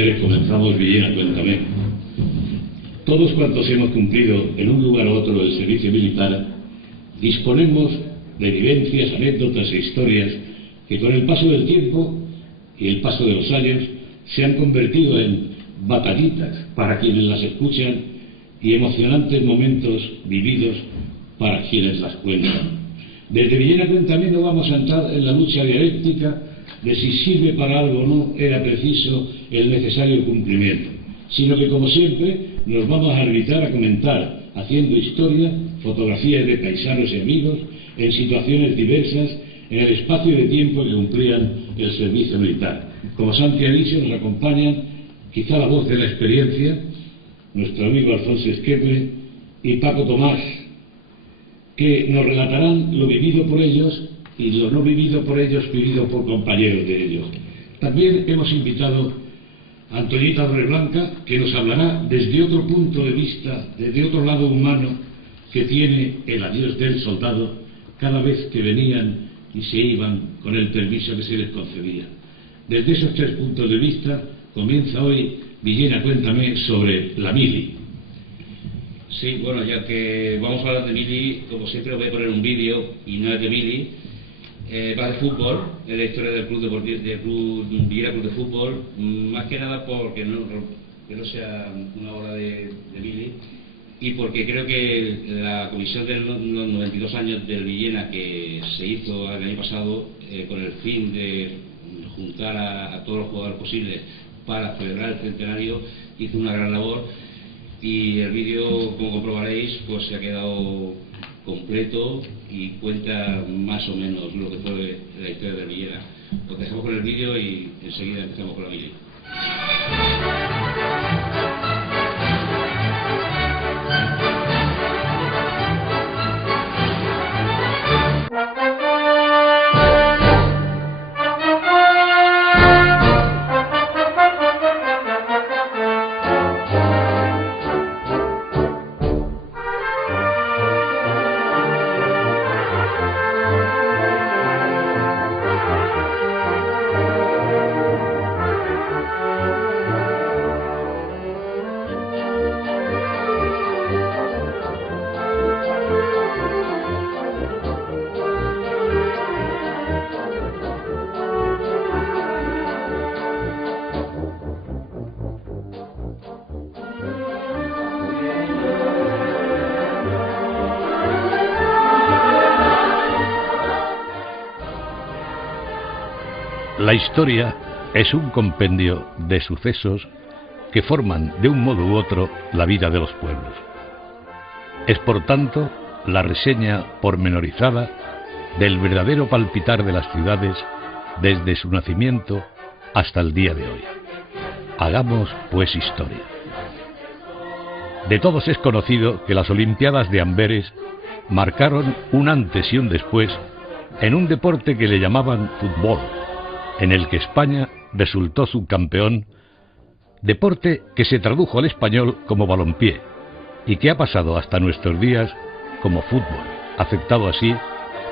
caballeros, comenzamos Villena, cuéntame. Todos cuantos hemos cumplido en un lugar u otro del servicio militar, disponemos de vivencias, anécdotas e historias que con el paso del tiempo y el paso de los años se han convertido en batallitas para quienes las escuchan y emocionantes momentos vividos para quienes las cuentan. Desde Villena, cuéntame, no vamos a entrar en la lucha dialéctica de si sirve para algo o no era preciso el necesario cumplimiento, sino que, como siempre, nos vamos a limitar a comentar, haciendo historia, fotografías de paisanos y amigos, en situaciones diversas, en el espacio de tiempo que cumplían el servicio militar. Como Santi ha dicho, nos acompañan, quizá la voz de la experiencia, nuestro amigo Alfonso Esqueble y Paco Tomás, que nos relatarán lo vivido por ellos y lo no vivido por ellos, vivido por compañeros de ellos. También hemos invitado a Antoñita Torreblanca, que nos hablará desde otro punto de vista, desde otro lado humano que tiene el adiós del soldado cada vez que venían y se iban con el permiso que se les concedía. Desde esos tres puntos de vista comienza hoy Villena, cuéntame, sobre la mili. Sí, bueno, ya que vamos a hablar de mili, como siempre os voy a poner un vídeo, y no es de mili, va de fútbol, es la historia del club Villena Club de Fútbol, más que nada porque que no sea una obra de mili, y porque creo que la comisión de los 92 años del Villena, que se hizo el año pasado con el fin de juntar a todos los jugadores posibles para celebrar el centenario, hizo una gran labor, y el vídeo, como comprobaréis, pues se ha quedado completo y cuenta más o menos lo que fue la historia del Villena. Os dejamos con el vídeo y enseguida empezamos con la mili. La historia es un compendio de sucesos que forman de un modo u otro la vida de los pueblos. Es por tanto la reseña pormenorizada del verdadero palpitar de las ciudades desde su nacimiento hasta el día de hoy. Hagamos pues historia. De todos es conocido que las Olimpiadas de Amberes marcaron un antes y un después en un deporte que le llamaban fútbol, en el que España resultó subcampeón, deporte que se tradujo al español como balompié y que ha pasado hasta nuestros días como fútbol, aceptado así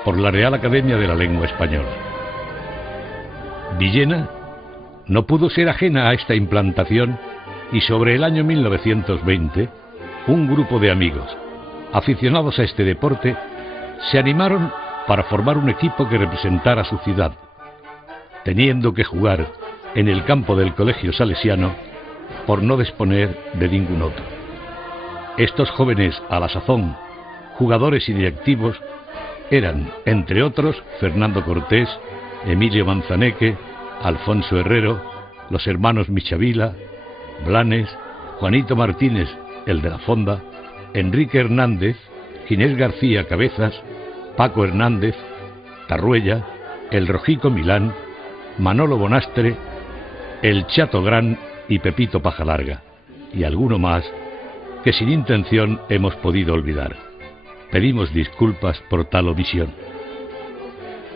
por la Real Academia de la Lengua Española. Villena no pudo ser ajena a esta implantación y sobre el año 1920, un grupo de amigos aficionados a este deporte se animaron para formar un equipo que representara a su ciudad, teniendo que jugar en el campo del Colegio Salesiano por no disponer de ningún otro. Estos jóvenes, a la sazón, jugadores y directivos, eran, entre otros, Fernando Cortés, Emilio Manzaneque, Alfonso Herrero, los hermanos Michavila, Blanes, Juanito Martínez, el de la Fonda, Enrique Hernández, Ginés García Cabezas, Paco Hernández, Tarruella, el Rojico Milán, Manolo Bonastre, el Chato Gran y Pepito Pajalarga, y alguno más que sin intención hemos podido olvidar. Pedimos disculpas por tal omisión.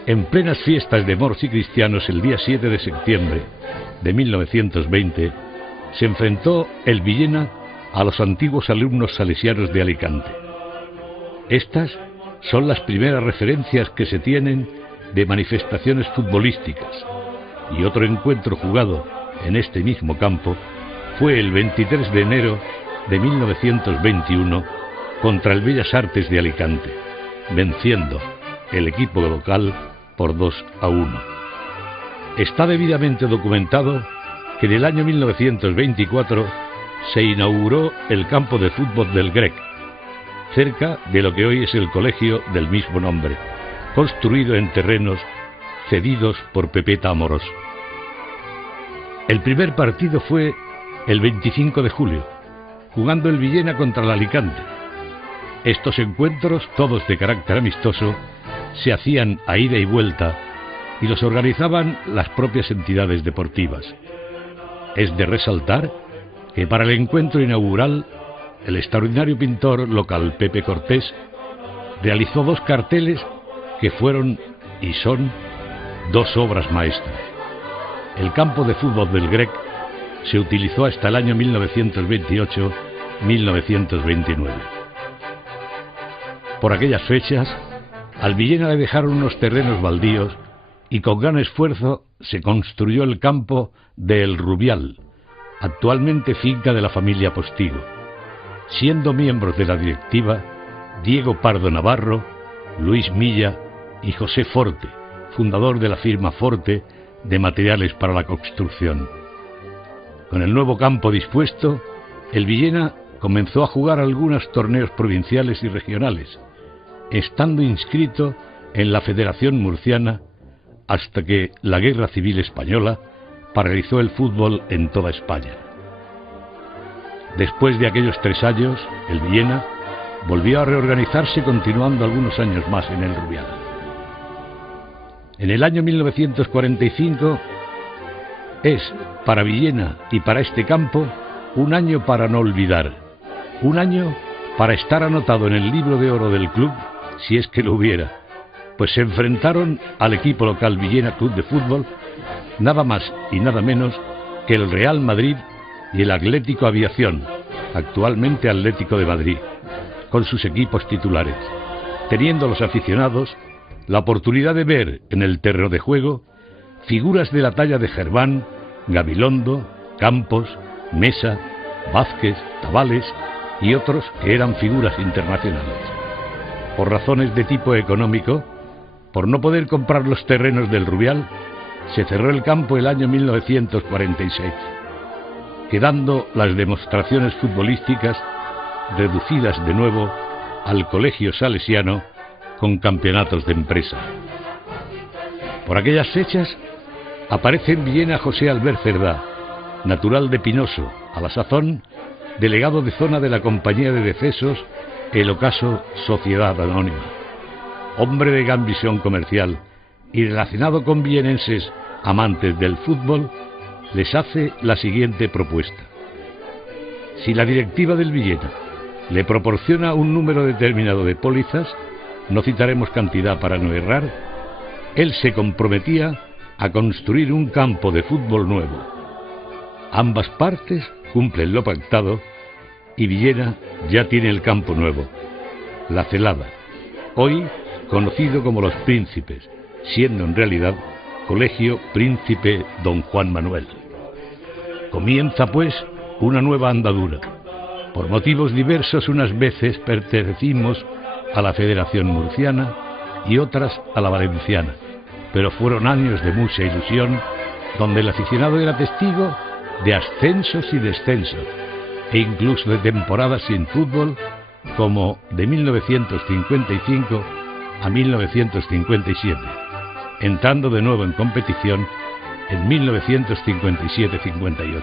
En plenas fiestas de moros y cristianos, el día 7 de septiembre de 1920, se enfrentó el Villena a los antiguos alumnos salesianos de Alicante. Estas son las primeras referencias que se tienen de manifestaciones futbolísticas, y otro encuentro jugado en este mismo campo fue el 23 de enero de 1921 contra el Bellas Artes de Alicante, venciendo el equipo local por 2-1. Está debidamente documentado que en el año 1924 se inauguró el campo de fútbol del Grec, cerca de lo que hoy es el colegio del mismo nombre, construido en terrenos cedidos por Pepeta Amorós. El primer partido fue el 25 de julio, jugando el Villena contra el Alicante. Estos encuentros, todos de carácter amistoso, se hacían a ida y vuelta y los organizaban las propias entidades deportivas. Es de resaltar que para el encuentro inaugural, el extraordinario pintor local Pepe Cortés realizó 2 carteles que fueron y son 2 obras maestras. El campo de fútbol del Grec se utilizó hasta el año 1928-1929. Por aquellas fechas, al Villena le dejaron unos terrenos baldíos y con gran esfuerzo se construyó el campo de El Rubial, actualmente finca de la familia Postigo, siendo miembros de la directiva Diego Pardo Navarro, Luis Milla y José Forte, fundador de la firma Forte de materiales para la construcción. Con el nuevo campo dispuesto, el Villena comenzó a jugar algunos torneos provinciales y regionales, estando inscrito en la Federación Murciana hasta que la Guerra Civil Española paralizó el fútbol en toda España. Después de aquellos 3 años, el Villena volvió a reorganizarse continuando algunos años más en el Rubial. En el año 1945 es, para Villena y para este campo, un año para no olvidar, un año para estar anotado en el libro de oro del club, si es que lo hubiera, pues se enfrentaron al equipo local Villena Club de Fútbol, nada más y nada menos que el Real Madrid y el Atlético Aviación, actualmente Atlético de Madrid, con sus equipos titulares, teniendo los aficionados la oportunidad de ver en el terreno de juego figuras de la talla de Gerván, Gabilondo, Campos, Mesa, Vázquez, Tabales y otros que eran figuras internacionales. Por razones de tipo económico, por no poder comprar los terrenos del Rubial, se cerró el campo el año 1946, quedando las demostraciones futbolísticas reducidas de nuevo al colegio salesiano con campeonatos de empresa. Por aquellas fechas aparece en Villena José Albert Cerdá, natural de Pinoso, a la sazón delegado de zona de la Compañía de Decesos El Ocaso Sociedad Anónima. Hombre de gran visión comercial y relacionado con villenenses amantes del fútbol, les hace la siguiente propuesta. Si la directiva del Villena le proporciona un número determinado de pólizas, no citaremos cantidad para no errar, él se comprometía a construir un campo de fútbol nuevo. Ambas partes cumplen lo pactado y Villena ya tiene el campo nuevo, La Celada, hoy conocido como Los Príncipes, siendo en realidad Colegio Príncipe Don Juan Manuel. Comienza pues una nueva andadura. Por motivos diversos unas veces pertenecimos a la Federación Murciana y otras a la Valenciana, pero fueron años de mucha ilusión donde el aficionado era testigo de ascensos y descensos e incluso de temporadas sin fútbol como de 1955 a 1957, entrando de nuevo en competición en 1957-58.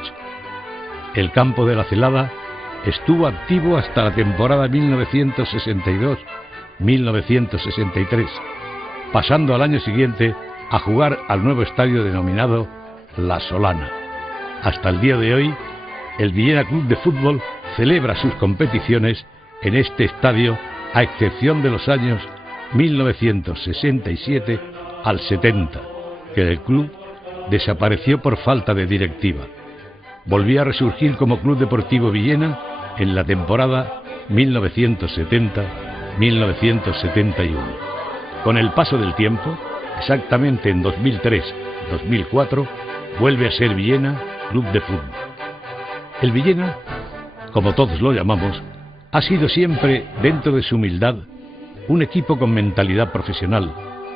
El campo de La Celada estuvo activo hasta la temporada 1962-1963, pasando al año siguiente a jugar al nuevo estadio denominado La Solana. Hasta el día de hoy, el Villena Club de Fútbol celebra sus competiciones en este estadio, a excepción de los años 1967 al 70, que el club desapareció por falta de directiva. Volvió a resurgir como Club Deportivo Villena en la temporada 1970-1971. Con el paso del tiempo, exactamente en 2003-2004, vuelve a ser Villena Club de Fútbol. El Villena, como todos lo llamamos, ha sido siempre, dentro de su humildad, un equipo con mentalidad profesional,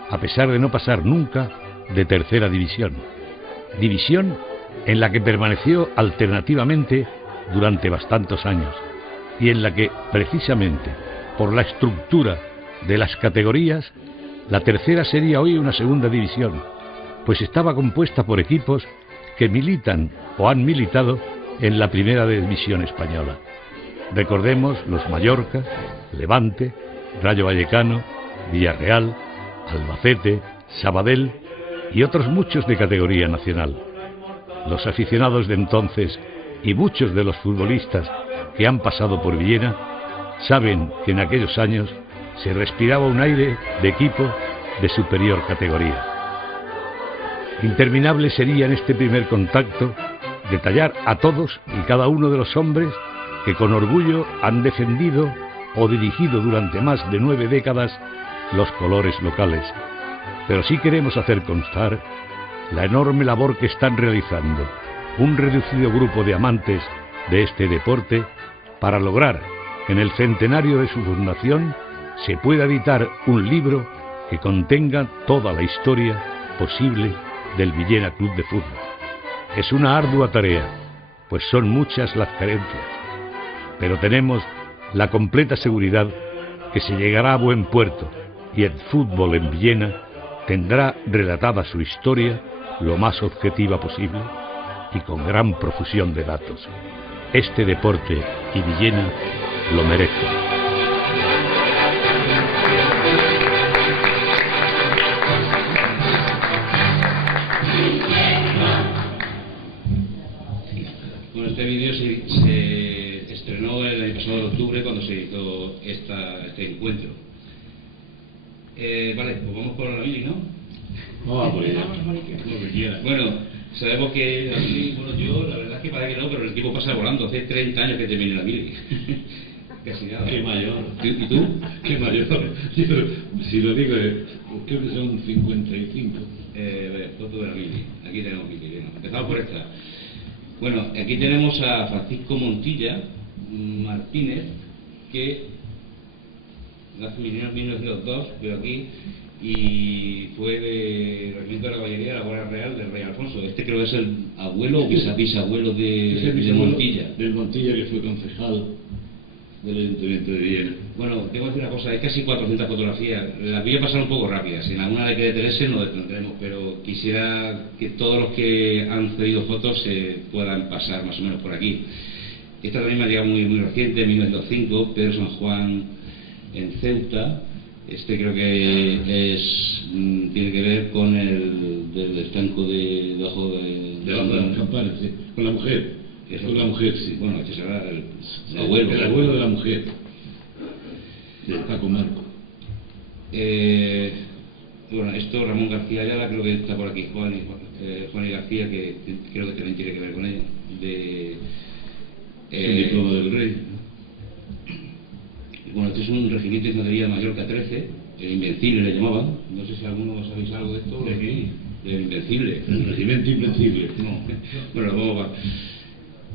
a pesar de no pasar nunca de tercera división. División en la que permaneció alternativamente durante bastantes años y en la que, precisamente, por la estructura de las categorías, la tercera sería hoy una segunda división, pues estaba compuesta por equipos que militan o han militado en la primera división española. Recordemos los Mallorca, Levante, Rayo Vallecano, Villarreal, Albacete, Sabadell y otros muchos de categoría nacional. Los aficionados de entonces y muchos de los futbolistas que han pasado por Villena saben que en aquellos años se respiraba un aire de equipo de superior categoría. Interminable sería en este primer contacto detallar a todos y cada uno de los hombres que con orgullo han defendido o dirigido durante más de 9 décadas los colores locales, pero sí queremos hacer constar la enorme labor que están realizando un reducido grupo de amantes de este deporte para lograr que en el centenario de su fundación se pueda editar un libro que contenga toda la historia posible del Villena Club de Fútbol. Es una ardua tarea, pues son muchas las carencias, pero tenemos la completa seguridad que se llegará a buen puerto y el fútbol en Villena tendrá relatada su historia lo más objetiva posible y con gran profusión de datos. Este deporte y Villena lo merecen. Bueno, este vídeo se estrenó el año pasado de octubre cuando se hizo este encuentro. Vale, pues vamos por la mili, ¿no? Vamos por ella, lo que quiera. Bueno, sabemos que la mili, bueno, yo la verdad es que parece que no, pero el tiempo pasa volando. Hace 30 años que terminé la mili. Casi nada. Qué mayor. ¿Y tú? Qué mayor. Si lo digo, creo que son 55. Foto de la mili. Aquí tenemos mili. Bueno, empezamos por esta. Bueno, aquí tenemos a Francisco Montilla Martínez, que nació en 1902, veo aquí, y fue de regimiento de la caballería de la Guardia Real del Rey Alfonso. Este creo que es el abuelo o bisabuelo de Montilla. Del Montilla, que fue concejal del Ayuntamiento de Villena. Bueno, tengo que decir una cosa, hay casi 400 fotografías, las voy a pasar un poco rápidas, en alguna hay que detenerse nos detendremos, pero quisiera que todos los que han cedido fotos se puedan pasar más o menos por aquí. Esta también me ha llegado muy reciente, 1905, Pedro San Juan en Ceuta. Este creo que tiene que ver con el estanco debajo de las campanas, sí, con la mujer. Eso, con la mujer, sí. Bueno, este será el abuelo. El abuelo de la mujer, de Paco Marco. Bueno, esto Ramón García Ayala, creo que está por aquí, Juan y García, que creo que también tiene que ver con ella. El diploma del rey. Bueno, este es un regimiento de infantería de Mallorca 13, el Invencible le llamaban. No sé si alguno sabéis algo de esto. ¿De qué? Del Invencible. El regimiento Invencible. No. Bueno, vamos a...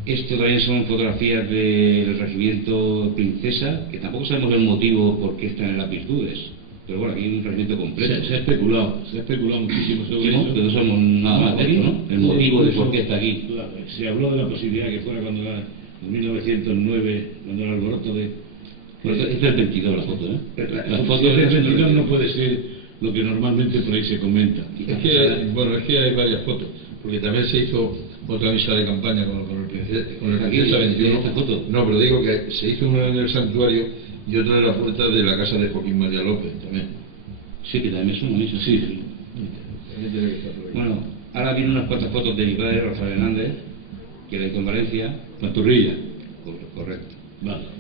Esto también son fotografías del regimiento Princesa, que tampoco sabemos el motivo por qué están en las virtudes. Pero bueno, aquí hay un regimiento completo. Se ha especulado muchísimo sobre eso. Pero no sabemos nada más de esto, ¿no? El motivo de por qué está aquí. Se habló de la posibilidad que fuera cuando era en 1909, cuando el alboroto de... Bueno, este es el 22 la foto, ¿eh? La foto del 22 no puede ser lo que normalmente por ahí se comenta. Es que hay varias fotos, porque también se hizo otra misa de campaña con el Princesa 21. No, pero digo que se hizo una en el santuario y otra en la puerta de la casa de Joaquín María López también. Sí, que también es una misa. Sí. También tiene que estar por ahí. Bueno, ahora vienen unas cuantas fotos de mi padre, Rafael Hernández, que le hizo en Valencia. Pantorrilla. Correcto. Vale.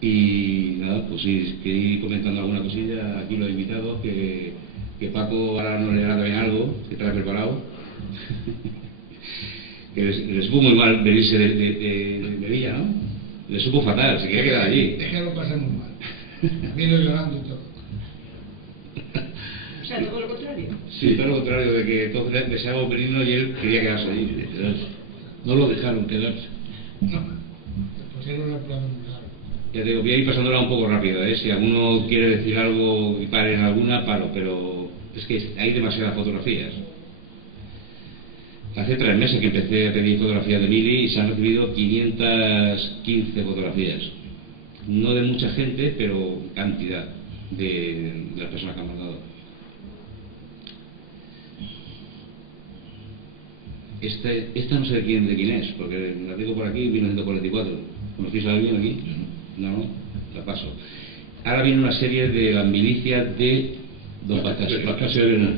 Y nada, pues sí, que ir comentando alguna cosilla, aquí los invitados, que Paco ahora nos leerá también algo que trae preparado. Que les supo muy mal venirse de Villa, ¿no? Les supo fatal, se quería quedar allí. Es que lo pasé muy mal. Vino llorando y todo. O sea, todo lo contrario. contrario. Sí, todo lo contrario, de que todos deseábamos venirnos y él quería quedarse allí. No lo dejaron quedarse. Pusieron una plaza muy larga. Ya te digo, voy a ir pasándola un poco rápido, ¿eh? Si alguno quiere decir algo y pare en alguna, paro, pero es que hay demasiadas fotografías. Hace 3 meses que empecé a pedir fotografías de Mili y se han recibido 515 fotografías. No de mucha gente, pero cantidad de las personas que han mandado. Esta no sé de quién es, porque la tengo por aquí, 1944. ¿Conocéis a alguien aquí? No, la paso. Ahora viene una serie de las milicias de Don Pascasio. Pascasio Arena,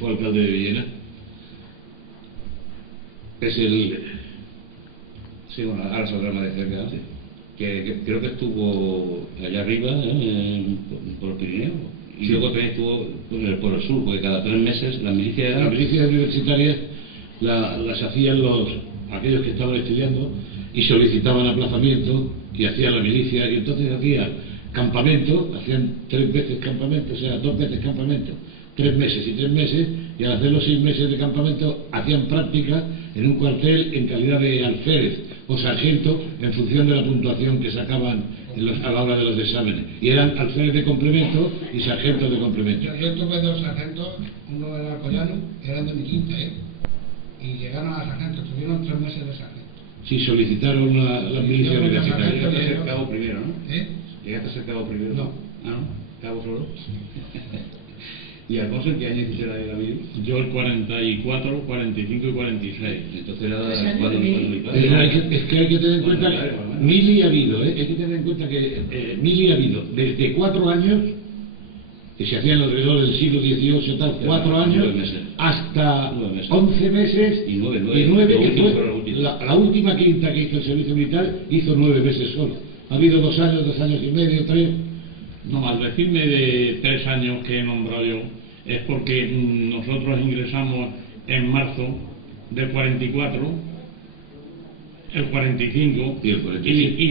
fue alcalde de Villena. Es el... Sí, bueno, ahora saldrá más de cerca. Sí. Que creo que estuvo allá arriba, por el Pirineo. Y sí. Luego también estuvo por el sur, porque cada 3 meses las milicias universitarias las hacían aquellos que estaban estudiando y solicitaban aplazamiento y hacían la milicia, y entonces hacían campamento, hacían 3 veces campamento, o sea, 2 veces campamento, 3 meses y 3 meses, y al hacer los 6 meses de campamento hacían práctica en un cuartel en calidad de alférez o sargento en función de la puntuación que sacaban a la hora de los exámenes, y eran alférez de complemento y sargentos de complemento. Yo tuve 2 sargentos, uno era Alcoyano, eran de mi quinta, y llegaron a sargento, tuvieron 3 meses de sargento. Sí, solicitaron la milicia universitaria. Llegaste a ser cabo primero, ¿no? ¿Eh? ¿Llegaste a ser cabo primero? No. Ah, ¿no? ¿Cabo solo? ¿Y Alfonso en qué año hiciste la mili? Yo el 44, 45 y 46. Entonces era cuando es que hay que tener en cuenta que mili ha habido, hay que tener en cuenta que mili ha habido desde 4 años, que se hacían alrededor del siglo XVIII, tal, 4 años, hasta 11 meses y 9, que fue la última quinta que hizo el servicio militar, hizo 9 meses solo. Ha habido 2 años, 2 años y medio, 3. No, al decirme de 3 años que he nombrado yo, es porque nosotros ingresamos en marzo del 44, el 45 y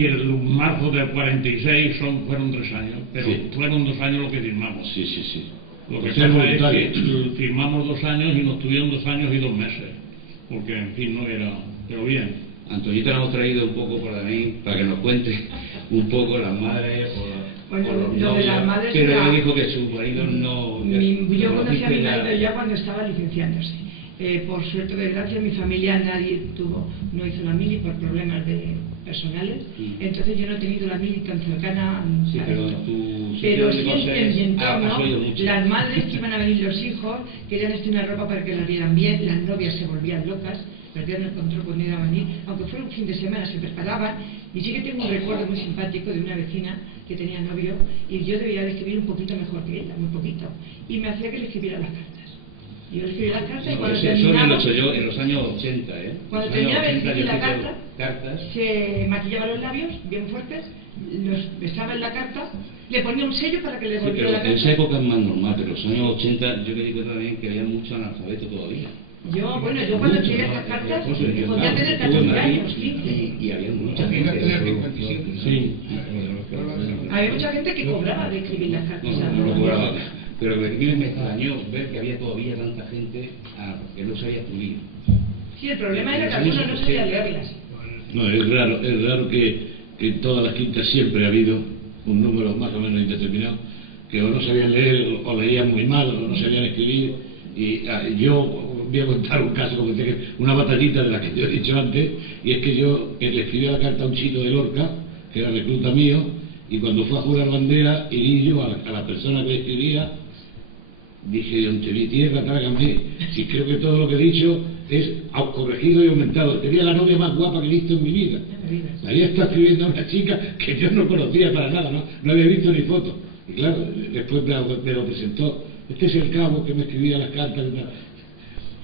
el marzo del 46 fueron 3 años, pero sí. Fueron 2 años lo que firmamos. Sí. Lo que pasa es que firmamos 2 años y nos tuvieron 2 años y 2 meses, porque en fin no era, pero bien. Antoñita nos hemos traído un poco por ahí para que nos cuente un poco las madres o lo de las madres, pero él dijo que su marido no... Yo conocí a mi marido ya cuando estaba licenciándose. Por suerte o desgracia, mi familia no hizo la mili por problemas personales, entonces yo no he tenido la mili tan cercana. Sí, pero sí en mi entorno, las madres que iban a venir los hijos querían estrenar ropa para que las vieran bien, las novias se volvían locas, perdieron el control cuando iban a venir, aunque fuera un fin de semana, se preparaban. Y sí que tengo un recuerdo muy simpático de una vecina que tenía novio y yo debía de escribir un poquito mejor que ella, muy poquito, y me hacía que le escribiera las cartas. Yo le escribí las cartas y cuando terminaba... Eso lo he hecho yo en los años 80, Cuando terminaba de escribir la carta, se maquillaba los labios bien fuertes, los besaba en la carta, le ponía un sello para que le volviera la carta. En esa época es más normal, pero en los años 80 yo me di cuenta también que había mucho analfabeto todavía. Yo cuando escribí estas cartas podía tener 14 años, 15. Y había mucha gente. Sí. Había mucha gente que cobraba de escribir las cartas. No lo cobraba. Pero lo que me extrañó ver que había todavía tanta gente que no sabía escribir. Sí, el problema era que algunos no sabían leerlas. No, es raro que en todas las quintas siempre ha habido un número más o menos indeterminado que o no sabían leer o leían muy mal o no sabían escribir. Y yo voy a contar un caso, como una batallita de la que yo he dicho antes, y es que yo le escribí la carta a un chico de Lorca, que era recluta mío, y cuando fue a jurar bandera, y di yo a la persona que le escribía, dije, ante mi tierra, trágame, si creo que todo lo que he dicho es corregido y aumentado. Tenía la novia más guapa que he visto en mi vida. Ahí está escribiendo a una chica que yo no conocía para nada, no había visto ni foto. Y claro, después me lo presentó. Este es el cabo que me escribía las cartas.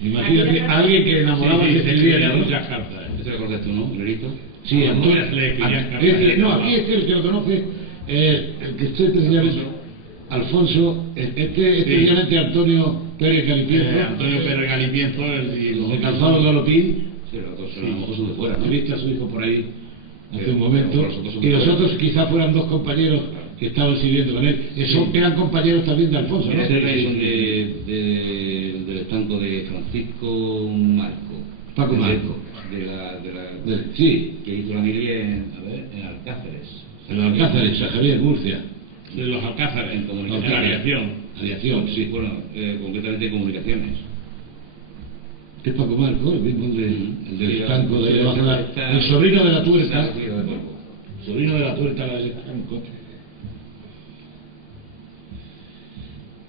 Imagínate a alguien que enamoraba de escribía muchas cartas. ¿Esto lo conoces tú, no, Lorito? Sí, Antonio le escribían cartas. Aquí es el que lo conoce, el que usted decía, Alfonso, este Antonio Pérez Galipienzo. Antonio Pérez Galipienzo, el calzado Galotín. Sí, los otros son a lo mejor son de fuera, ¿no? Viste a su hijo por ahí hace un momento. Y los otros quizás fueran 2 compañeros que estaban sirviendo con él, eran compañeros también de Alfonso, ¿no? Son del estanco de Francisco Marco. Paco Marco. Sí. Que hizo la mili en Alcáceres. En los Alcáceres, San Javier, Murcia. De los Alcázares, en comunicación. Aviación, sí. Bueno, concretamente comunicaciones. Es Paco Marco, el mismo del estanco de debajo de el sobrino de la tuerca. Sobrino de la tuerca del estanco.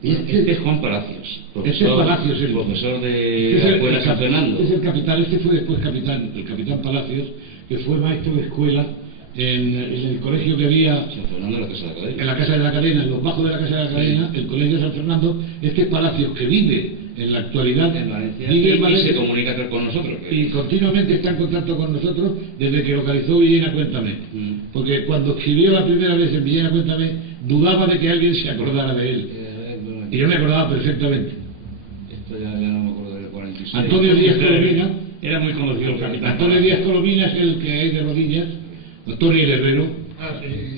Este es Juan Palacios, profesor de la escuela San Fernando. Este es el capitán, este fue después capitán, el capitán Palacios, que fue maestro de escuela en el colegio que había San Fernando, en la Casa de la Cadena, en los bajos de la Casa de la Cadena, el colegio de San Fernando. Este es Palacios, que vive en la actualidad en Valencia, vive en Valencia, y se comunica con nosotros. Y continuamente está en contacto con nosotros desde que localizó Villena Cuéntame. Porque cuando escribió la primera vez en Villena Cuéntame, dudaba de que alguien se acordara de él. Y yo me acordaba perfectamente. Esto ya no me acuerdo del 46. Antonio Díaz Colomina. Era muy conocido el capitán. Antonio Díaz Colomina es el que hay de rodillas. Antonio el Herrero.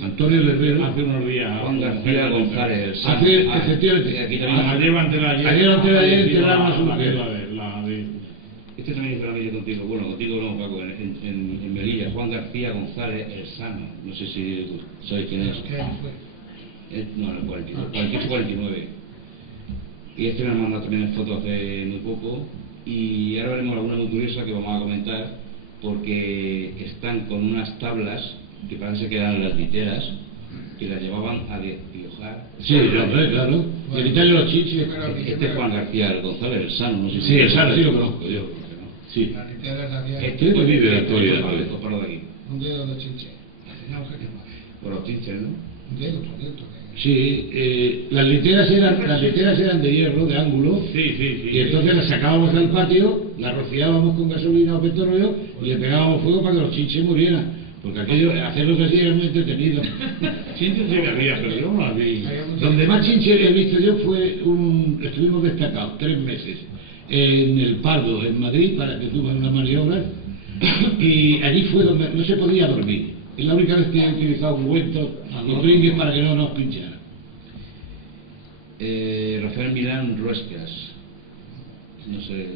Antonio el Herrero. Hace unos días. Juan García González. Efectivamente. Ayer antes de ayer enterraron a su mujer. Este también hizo la mili contigo. Bueno, contigo no, Paco, en Melilla. Juan García González El Sano. No sé si sabéis quién es. No, en el 48-49. Y este me ha mandado también fotos hace muy poco. Y ahora veremos alguna muy curiosa que vamos a comentar, porque están con unas tablas que parece que eran las literas, que las llevaban a despiojar. Sí, claro. Y quitarle los chiches. Este es Juan García González El Sano, no sé si. Sí, El Sano, sí lo conozco yo. Sí. Este pues vive de actualidad. Un dedo de chinche. Por los chinches, ¿no? Un dedo, Sí, las literas eran de hierro, de ángulo. Sí. Y entonces las sacábamos al patio, las rociábamos con gasolina o petróleo y le pegábamos fuego para que los chinches murieran. Porque aquello, hacerlos así era muy entretenido. Chinches sí que había, pero yo no las vi. Donde más chinches he visto yo fue estuvimos destacados 3 meses en el Pardo, en Madrid, para que tuvieran una maniobra. Y allí fue donde no se podía dormir. Es la única vez que he utilizado ungüentos y trinques para que no nos pincharan. Rafael Milán Ruescas. No sé.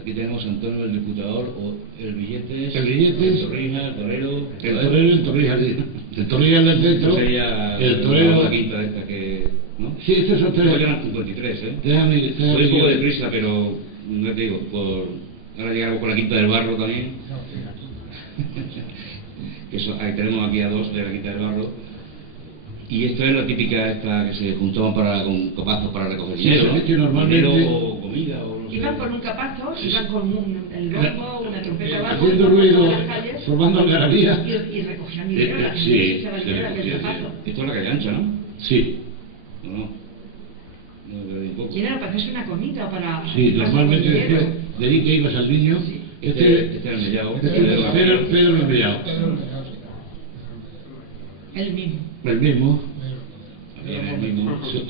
Aquí tenemos Antonio el Diputador o el Billetes. El Billetes. El Torrija, el Torero. El Torrija, sí. El Torrija del centro. Sería el Torero. La quinta esta que. ¿No? Sí, estos son 3. Hoy eran 53, Fue un poco de prisa, pero. No te digo, ahora llegaremos con la quinta del Barro también. Ahí tenemos aquí a 2 de la Quinta del Barro. Y esto es la típica esta que se juntaban con capazos para recoger dinero. Es que normalmente o comida o no sé. Iban con un capazo, iban con el bombo, una trompeta bajo, haciendo ruido, formando algarabía. Y recogían dinero, la gente se echaba dinero del capazo. Esto es la calle ancha, ¿no? Sí. Y era para hacerse una comida para. Sí, normalmente después de ahí que ibas al niño. Este era el Mellao. Pedro el Mellao. El mismo. El mismo.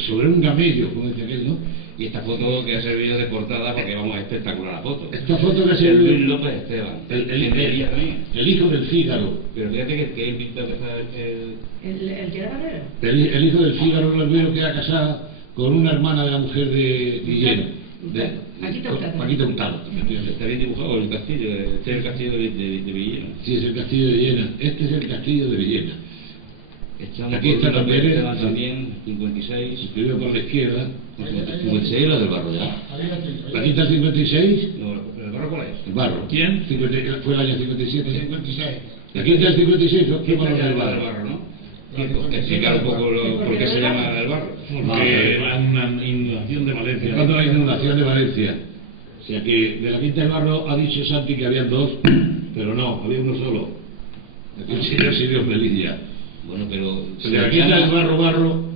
Sobre un gamello, como dice aquel, ¿no? Y esta foto que ha servido de portada porque vamos, es espectacular la foto. Esta foto que ha servido. Luis López Esteban. El hijo del Fígaro. Pero fíjate que él pinta ¿El que era Valero? El hijo del Fígaro, el albero, que era casado con una hermana de la mujer de Guillén. Paquita Hurtado. Está bien dibujado el castillo. Este es el castillo de Villena. Sí, es el castillo de Villena. Este es el castillo de Villena. Aquí está también 56. Escribió por la izquierda. 56 la del Barro ya. ¿La quinta 56? No, ¿el Barro cuál es? El Barro. ¿Quién? Fue el año 57. 56. La quinta del 56 fue para el Barro, ¿no? Explicar un poco por qué se llama el Barro. Porque una inundación de Valencia. Cuando la inundación de Valencia. O sea que de la quinta del Barro ha dicho Santi que habían 2, pero no, había uno solo. El señor Silvio Melilla. Bueno, pero. De la quinta del Barro,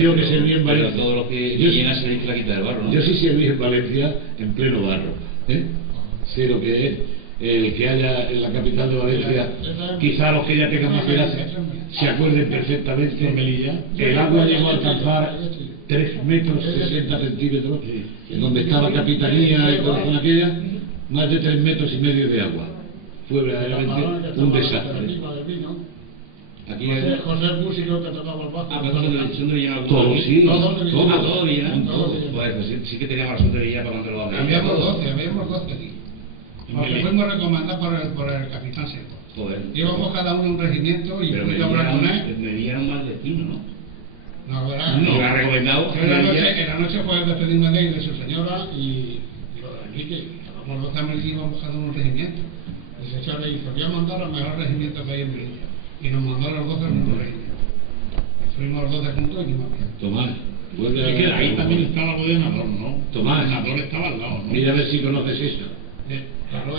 yo que serví en Valencia. Pero todo lo que llena se dice la quinta del Barro, ¿no? Yo sí serví en Valencia en pleno barro. Sé lo que es. El que haya en la capital de Valencia, quizá los que ya tengan más edad se acuerden perfectamente. El agua llegó a alcanzar 3 metros 60 centímetros, en donde estaba Capitanía y toda la zona aquella, más de 3 metros y medio de agua. Fue verdaderamente un desastre. Aquí José el músico que tocaba el bajo. Ah, pero son de Villena algunos. Todos, sí. Todos de Villena. Todos. Pues sí que teníamos la suerte de Villena para mandarlo a Villena. Habíamos 12 aquí. Porque fuimos recomendados por el capitán Seco. Joder. Íbamos cada uno a un regimiento y pero fui a hablar con él. me dieron mal destino, ¿no? No, ¿verdad? No, me ha recomendado. Yo en la noche fue despedirme de él y de su señora y lo de Enrique. Por 12 años íbamos cada uno a un regimiento. Y se echó le dijo, voy a mandar al mejor regimiento que hay en Melilla. Y nos mandó a los 12 al mismo regimiento. Fuimos los 12 juntos y no más bien. Tomás, vuelve Es que ahí también estaba algo de Nador, ¿no? Tomás. Nador estaba al lado, ¿no? Mira a ver si conoces eso. Claro,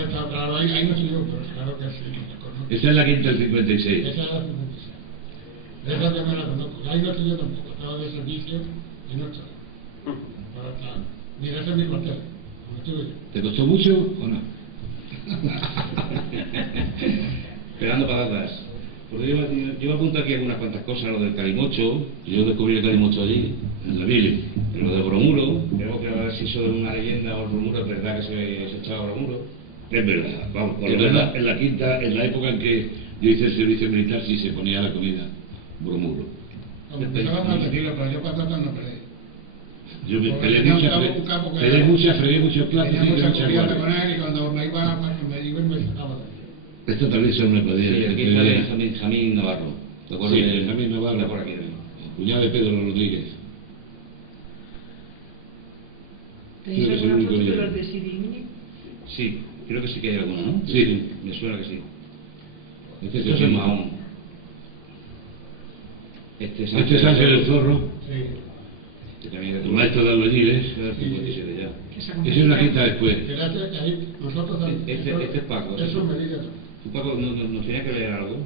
ahí no estoy yo, pero claro que sí, lo conozco. Esta es la quinta del 56. Esa es la 56. Esa que me la conozco. Ahí no estoy yo tampoco, estaba de servicio y no estoy. Para estar. Mira, ese es mi cuartel, donde estuve yo. ¿Te costó mucho o no? Esperando patatas. Porque yo apunto aquí algunas cuantas cosas, lo del calimocho. Yo descubrí el calimocho allí, en la Biblia. Lo del bromuro, creo que a ver si eso de una leyenda o el bromuro es verdad que se echaba bromuro. Es verdad, vamos, por lo menos en la quinta, en la época en que yo hice el servicio militar, sí se ponía la comida bromuro. Cuando empezaban a decirlo, pero yo patatas no peleé. Yo me Porque peleé tenía un muchas, capo que peleé era- muchas, fregué muchos platos, Tenía hice mucha muchas confianza con guardias. él y cuando me iba me sacaba de ahí. Esto también son una Sí, podía. aquí está Benjamín Navarro. ¿Te acuerdas? Sí, de- Benjamín Navarro. Está por aquí. Cuñado de Pedro Rodríguez. ¿Tenéis Sí, alguna sí, foto sí. de los de Sidimini? Sí, creo que sí que hay alguna, ¿no? Sí. Me suena que sí. Este Esto es el Mahón. Este es Ángel el Zorro, Sí. Este también es el maestro de albañiles. Este es el 57 ya. Que Esa es una quinta después. Fíjate que ahí nosotros también. Este es Paco. Eso es Melilla. ¿Tú, Paco, nos tenías que leer algo?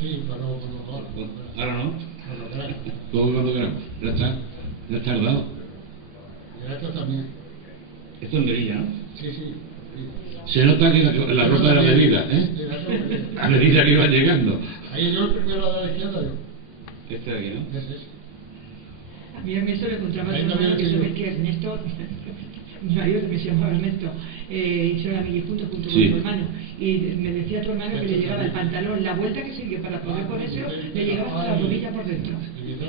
Sí, pero cuando Ahora no. cuando quieras. Todo cuando queramos. Ya está. Ya está tardado. Y esto también. Esto es Merilla, ¿no? Sí, sí. Se nota que la ropa era medida, ¿eh? Sí, eso es Melilla. A medida que iban llegando. Ahí yo el primero de la izquierda, yo. Este de aquí, ¿no? Ese es. A mí Ernesto le contaba a Ahí su también hermano que estoy se yo. ve que Ernesto, mi marido que se llamaba Ernesto, hicieron la mili junto con Sí. tu hermano. Y me decía tu hermano que le llegaba el pantalón, la vuelta que siguió para poder ponérselo, le llegaba hasta la rodilla por dentro.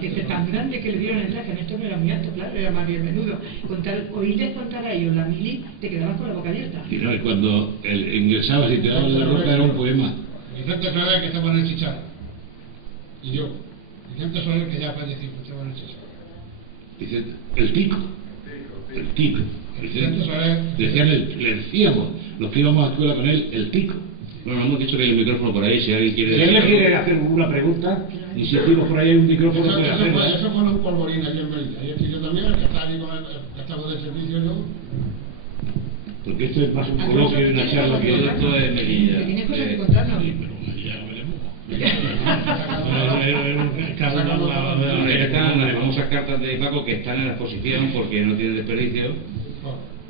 Que tan grande que le dieron el traje, Ernesto no era muy alto, claro, era más bien menudo. Oírles contar a ellos la mili, te quedabas con la boca abierta. Y no, y cuando ingresabas y te daban la ropa era un poema. Vicente Soler que estaba en el Chicharro. Y yo. Vicente Soler que ya falleció, que estaba en el Chicharro. Dice, el pico. El pico. Vicente Soler. Le decíamos, los que íbamos a escuela con él, el pico. Bueno, hemos dicho que hay un micrófono por ahí, si alguien quiere... Si alguien quiere hacer una pregunta, insistimos por ahí hay un micrófono Eso, puede eso, hacerlo. eso fue un polvorín allí en Melilla. Ahí estoy yo también, el que está allí con el que estaba de servicio yo. Porque esto es más un coloquio y una charla que Todo esto es Melilla. Que tienes cosas que contarnos. Ya lo veremos. Bueno, ya están las famosas cartas de Paco que están en la exposición porque no tienen desperdicio.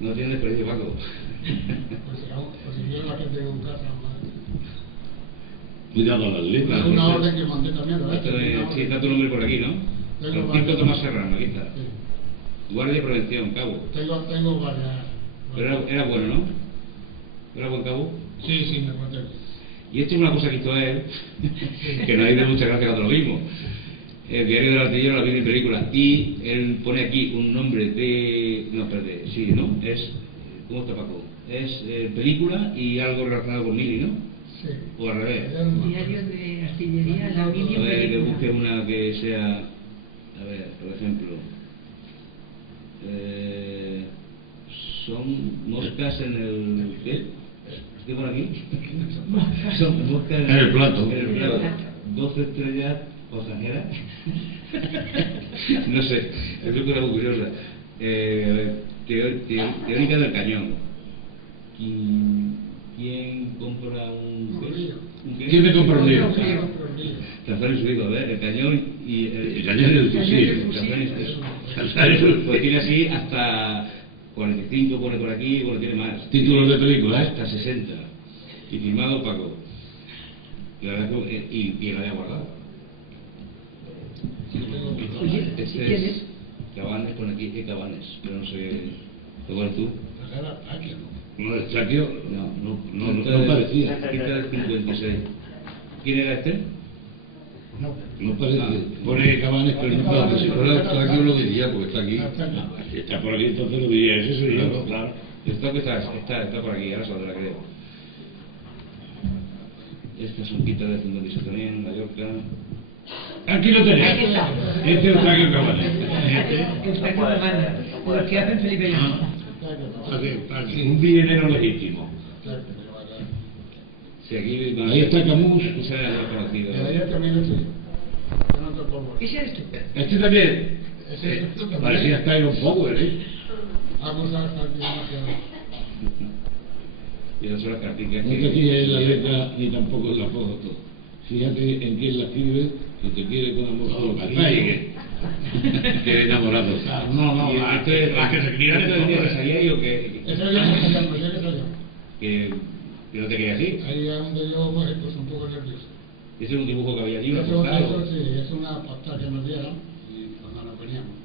No tienen desperdicio, Paco. Pues yo la que tengo en casa. Cuidado a las letras. Una orden que mandé también, ¿verdad? Esto sí, está tu nombre por aquí, ¿no? Francisco Tomás Serrano, aquí está. Sí. Guardia de prevención, cabo. Tengo varias. Pero era bueno, ¿no? ¿Era buen cabo? Sí, sí, me conté. Y esto es una cosa que hizo él, que no hay de mucha gracia cuando lo mismo. El diario del artillero, la vida y película. Y él pone aquí un nombre de... No, espérate, sí, ¿no? Es... ¿Cómo está, Paco? Es película y algo relacionado con Mili, ¿no? Sí. O al revés. Diarios de artillería, la Biblia A ver, que película. busque una que sea... A ver, por ejemplo... son moscas en el... ¿Qué? ¿Estoy por aquí? Son moscas En el plato. En el plato. 12 estrellas pasajeras. No sé, es una muy curiosa. Teórica del cañón. ¿Quién compra un qué? ¿Un qué? ¿Quién me compra un lío? Calzar y su hijo, a ver, el cañón y El cañón y el fusil. Calzar y su hijo. Pues tiene así hasta 45, pone por aquí, bueno, tiene más. Títulos de película, ¿eh? Hasta 60. Y firmado Paco. Y la verdad que y la había guardado. Oye, si Este quieres. es Cabanes, pone aquí Cabanes, pero no sé. ¿Te acuerdas tú? No, el traqueo no Esta parecía. Esta del 56. ¿Quién era este? No parece. Pone Cabanes, pero no parece. Si fuera Eustaquio lo diría, porque está aquí. Si está por aquí, entonces lo diría. Ese soy yo, claro. Eustaquio está por aquí, ahora saldrá, creo. Esta es un quita de 56 también, Mallorca. Aquí lo tenéis. Aquí está. Este es Eustaquio Cabanes. Eustaquio Cabanes, de los que hacen Felipe Llano. Un villenero legítimo. Sí, aquí Ahí está Camus. Ese era el conocido. ¿Ese eres tú? Este también. Parecía Tyron Power, ¿eh? Y las horas carticas. No te fíes en la letra ni tampoco en la foto. Fíjate en quién la escribe, que te quiere con amor solo cariño. Que enamorado. No, las que se escriben ¿Esto en tenías ahí o que no te quería así? Ahí es donde yo pues un poco nervioso. Ese es un dibujo que había allí, Eso claro. sí, es una pasta que nos dieron y cuando nos veníamos.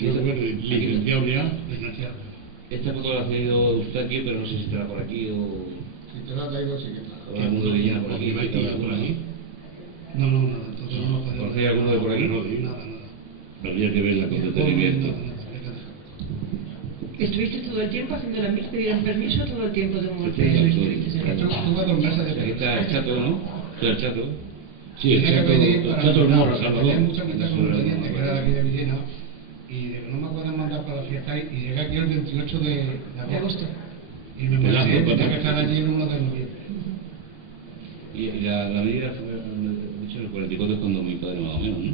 licenciado ya, licenciado. Esta foto la ha cedido Eustaquio, pero no sé si estará por aquí o... Si te la traigo, sí que está. o alguno de Villena por aquí. ¿Por aquí? No, entonces no podemos. ¿Conocéis alguno de por aquí? Nada. Habría que verla con detenimiento. ¿Estuviste todo el tiempo haciendo la mil? ¿Te dieron permiso todo el tiempo de un Sí, estuviste en el Estuve 2 meses de Aquí está el Chato, ¿no? Está el Chato. Sí, el Chato Mora, Salvador. Tenía mucha amistad con un teniente que era de aquí de Villena y no me acuerdo mandar para la fiesta y llegué aquí el 28 de agosto. Y me Pedazo, marché, tenía que patata. estar allí el 1 de noviembre. Y la medida fue, de hecho, el 44 es cuando mi padre más o menos, ¿no?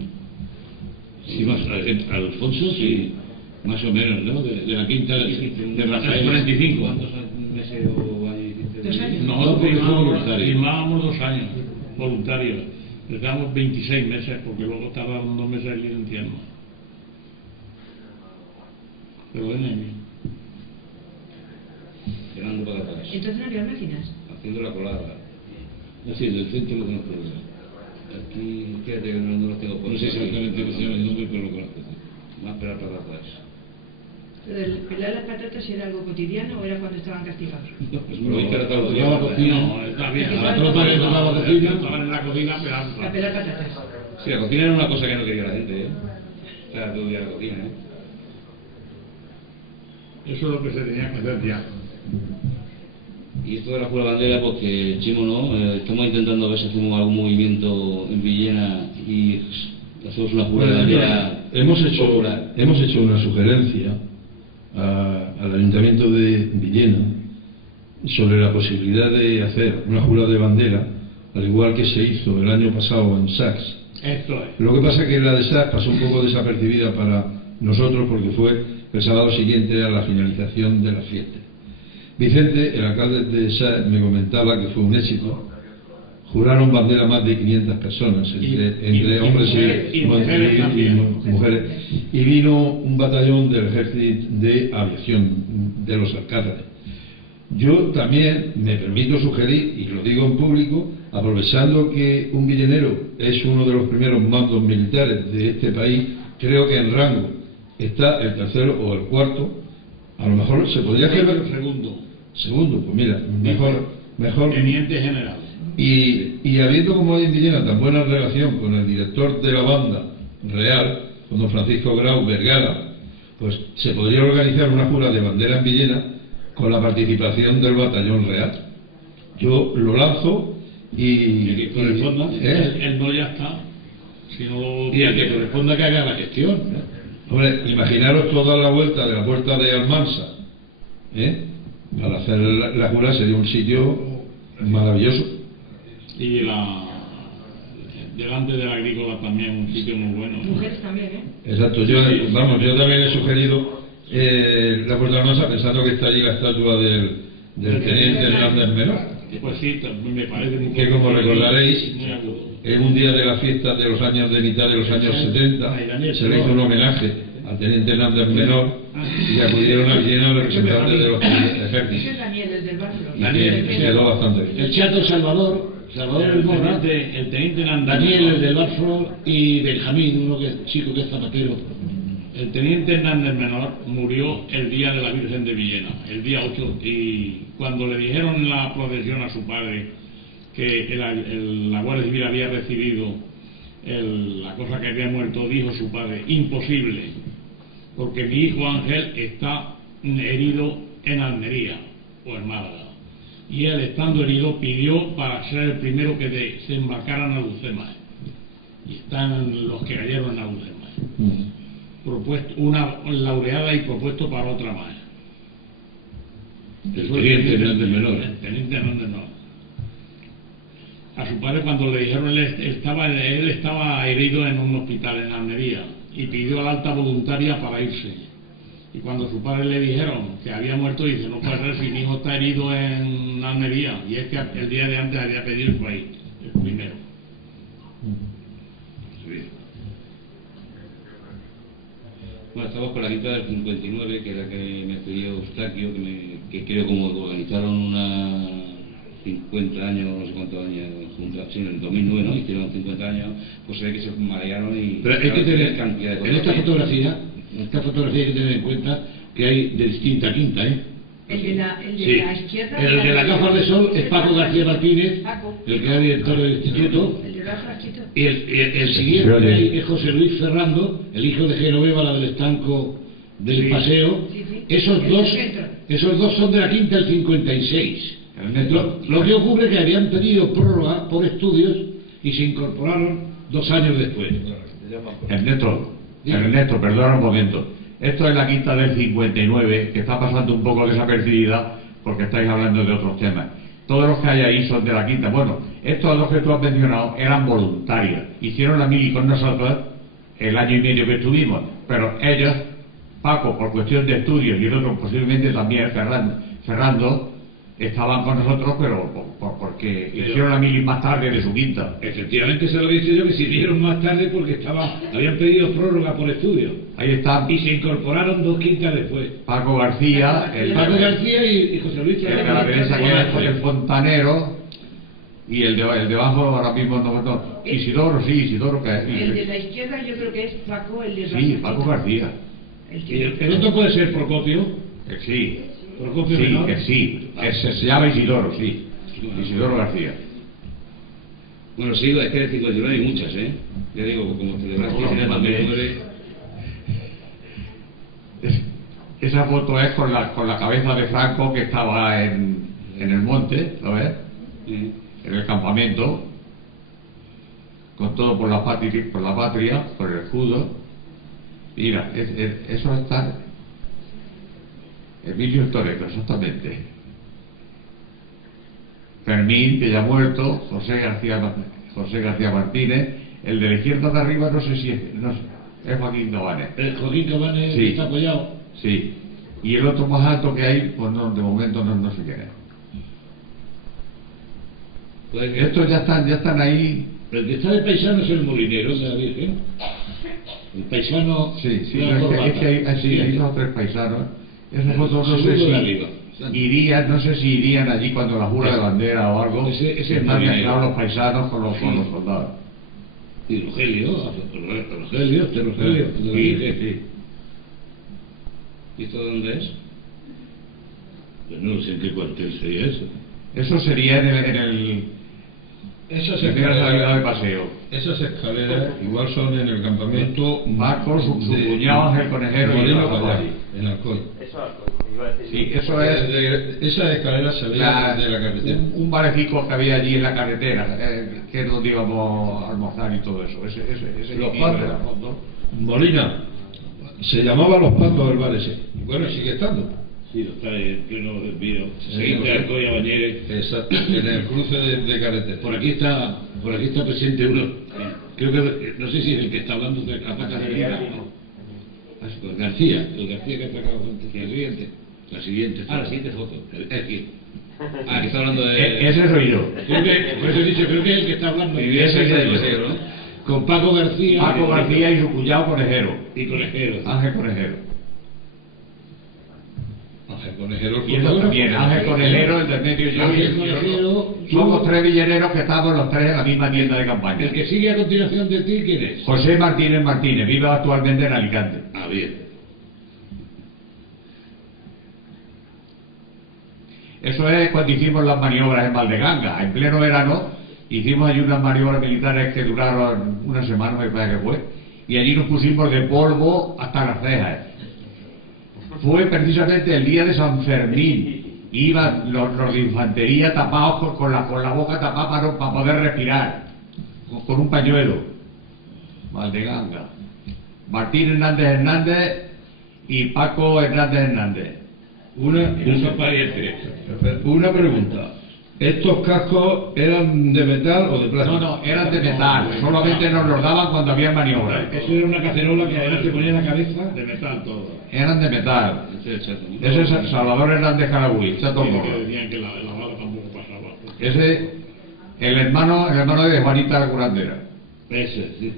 Sí, más Alfonso, sí, más o menos, ¿no? De la quinta de Rafael. 45. ¿Cuántos meses o años hiciste? 2 años. No, porque fue voluntario. Firmábamos 2 años, voluntarios. Les damos 26 meses, porque luego tardaron 2 meses en licenciarnos. Pero bueno, Llenando patatas. Entonces no había máquinas. Haciendo la colada. Así, en el centro lo conozco. Aquí, fíjate que no los tengo por No sé exactamente qué se llama el nombre, pero lo conozco. Más pelar patatas. Lo del pelar las patatas era algo cotidiano o era cuando estaban castigados. Pues me lo hice todos los días. Tocaba cocina. no, está bien. A la tropa le tocaba cocina. Estaban en la cocina, pero A pelar patatas. Sí, la cocina era una cosa que no quería la gente, ¿eh? O sea, todo el día la cocina, ¿eh? eso es lo que se tenía que hacer ya. Y esto de la Jura Bandera, pues que Chimo no, estamos intentando ver si hacemos algún movimiento en Villena y hacemos una Jura Bandera hemos popular. hecho una sugerencia al Ayuntamiento de Villena sobre la posibilidad de hacer una jura de bandera, al igual que se hizo el año pasado en Sax. Esto es. Lo que pasa es que la de Sax pasó un poco desapercibida para nosotros porque fue el sábado siguiente a la finalización de la fiesta. Vicente, el alcalde de Sax, me comentaba que fue un éxito. Juraron bandera más de 500 personas, entre hombres y mujeres. Y vino un batallón del ejército de aviación de los Alcázares. Yo también me permito sugerir, y lo digo en público, aprovechando que un villenero es uno de los primeros mandos militares de este país, creo que en rango está el tercero o el cuarto, a lo mejor se podría hacer... Segundo, pues mira, mejor... Teniente general. Y habiendo, como hay en Villena, tan buena relación con el director de la banda real, con don Francisco Grau Vergara, pues se podría organizar una jura de bandera en Villena con la participación del batallón real. Yo lo lanzo Y que corresponda. El no ya está. Si no lo Y al que corresponda que haga la gestión. Hombre, imaginaros toda la vuelta de la puerta de Almansa, para hacer la jura sería un sitio maravilloso. Y delante de la agrícola también un sitio muy bueno. Mujeres también, ¿eh? Exacto, yo también he sugerido la puerta de Almansa pensando que está allí la estatua del teniente Hernández Menor. Pues sí, me parece muy Que como recordaréis, muy agudo. en un día de la fiesta de los años de mitad de los años 70 se le hizo un homenaje al teniente Hernández Menor y acudieron a Villena representantes de los Ese ejércitos es Daniel, el del barrio. y quedó bastante bien. El Chato Salvador el Mora, El teniente Hernández Daniel, el del Barfro, y Benjamín, chico que es zapatero. El teniente Hernández Menor murió el día de la Virgen de Villena, el día 8, y cuando le dijeron en la procesión a su padre que la Guardia Civil había recibido la cosa que había muerto, dijo su padre: imposible, porque mi hijo Ángel está herido en Almería o en Málaga, y él, estando herido, pidió para ser el primero que se embarcaran a Alhucemas, y están los que cayeron en Alhucemas. Propuesto, una laureada y propuesto para otra más. El teniente Hernández Menor. El teniente Hernández Menor. A su padre, cuando le dijeron, él estaba herido en un hospital en Almería y pidió la alta voluntaria para irse. Y cuando su padre le dijeron que había muerto, dice: no puede ser, si mi hijo está herido en Almería. Y es que el día de antes había pedido el país, el primero. Sí. Bueno, estamos con la quinta del 59, que es la que me pidió Eustaquio, que creo como organizaron una 50 años, no sé cuántos años, juntos, sí, en el 2009, ¿no? Hicieron 50 años, pues se ve que se marearon y... Pero hay que tener, cantidad de cosas. en esta fotografía hay que tener en cuenta que hay de distinta quinta, ¿eh? El de la izquierda. El de la gafas de sol es Paco García Martínez, el que era director del instituto. El de la frasquito. Y el siguiente ahí es José Luis Ferrando, el hijo de Genoveva, la del estanco del paseo. Sí, sí. Esos dos son de la quinta del 56. Lo que ocurre es que habían pedido prórroga por estudios y se incorporaron 2 años después. Ernesto, perdona un momento. Esto es la quinta del 59, que está pasando un poco desapercibida porque estáis hablando de otros temas. Todos los que hay ahí son de la quinta. Bueno, estos dos que tú has mencionado eran voluntarios. Hicieron la mili con nosotros el año y medio que estuvimos, pero ellos, Paco, por cuestión de estudios, y el otro posiblemente también, Ferrando, estaban con nosotros, pero porque hicieron la mili más tarde de su quinta. Efectivamente, se lo he dicho yo, que se vinieron más tarde porque habían pedido prórroga por estudio. Ahí están. Y se incorporaron 2 quintas después. Paco García, Paco García y José Luis el de la derecha, que es el fontanero, y el de abajo ahora mismo no. Isidoro, sí, Isidoro, que El de la izquierda yo creo que es Paco, el de la sí, Paco García. El otro puede ser Procopio. Sí. Procopio Sí, Menor. que sí. Se llama Isidoro, sí. Isidoro García. Bueno, sí, es que de 59 hay muchas, ¿eh? Ya digo, como celebraste en el 2009... Esa foto es con la cabeza de Franco, que estaba en el monte, ¿lo ves? Sí. En el campamento, con todo por la patria, por el escudo. Mira, eso está... Emilio Toreto, exactamente. Fermín, que ya ha muerto, José García Martínez. El de la izquierda de arriba no sé si es Joaquín Cabanes. Joaquín Cabanes sí. Está apoyado. Sí. Y el otro más alto que hay, pues no, de momento no sé quién es. Estos ya están ahí. El que está de paisano es el molinero de la Virgen. El paisano. Sí, es que hay 2 o 3 paisanos. Esas fotos no sé si irían allí cuando la jura de bandera o algo. Ese están mezclados los paisanos con los soldados. Y Rogelio. Sí. ¿Y esto dónde es? Pues no sé en qué cuartel sería eso. Eso sería en el Esas escaleras de paseo. Esas escaleras igual son en el campamento Marcos, su cuñado Ángel Conejero y en Alcoy. Sí, eso es. Esas escaleras salían de la carretera. Un barecico que había allí en la carretera, que es donde íbamos a almorzar y todo eso. Ese Los Patos. Molina. Se llamaba Los Patos el bar ese. Y bueno, sigue estando. Sí, está en pleno desvío. Seguinte Alcoy a Bañeres. Exacto, en el cruce de carretera. Por aquí está presente uno. Creo que no sé si es el que está hablando de la pata de García, el García que ha sacado antes. La siguiente. La siguiente foto. Aquí. Que está hablando de... Ese soy yo. Por eso he dicho, creo que es el que está hablando. Ese es el paseo, ¿no? Con Paco García. Y su cuñado Conejero. Y Conejero. Ángel Conejero. Ángel Conejero. Y eso también, Ángel Conejero, el del medio yo. Ángel Conejero. Somos 3 villereros que estamos los 3 en la misma tienda de campaña. El que sigue a continuación de ti, ¿quién es? José Martínez, vive actualmente en Alicante. Bien. Eso es cuando hicimos las maniobras en Valdeganga, en pleno verano, hicimos allí unas maniobras militares que duraron una semana, me parece que fue, y allí nos pusimos de polvo hasta las cejas. Fue precisamente el día de San Fermín, iban los de infantería tapados con la boca tapada para poder respirar, con un pañuelo. Valdeganga. Martín Hernández y Paco Hernández. Una pregunta. ¿Estos cascos eran de metal o de plástico? No, eran de metal. Solamente nos los daban cuando había maniobras. Eso era una cacerola que además te ponía en la cabeza de metal todo. Eran de metal. Ese es Salvador Hernández Carabuy, Chato Morro. Que decían que la bala tampoco pasaba. Ese, el hermano de Juanita Curandera. Ese, sí.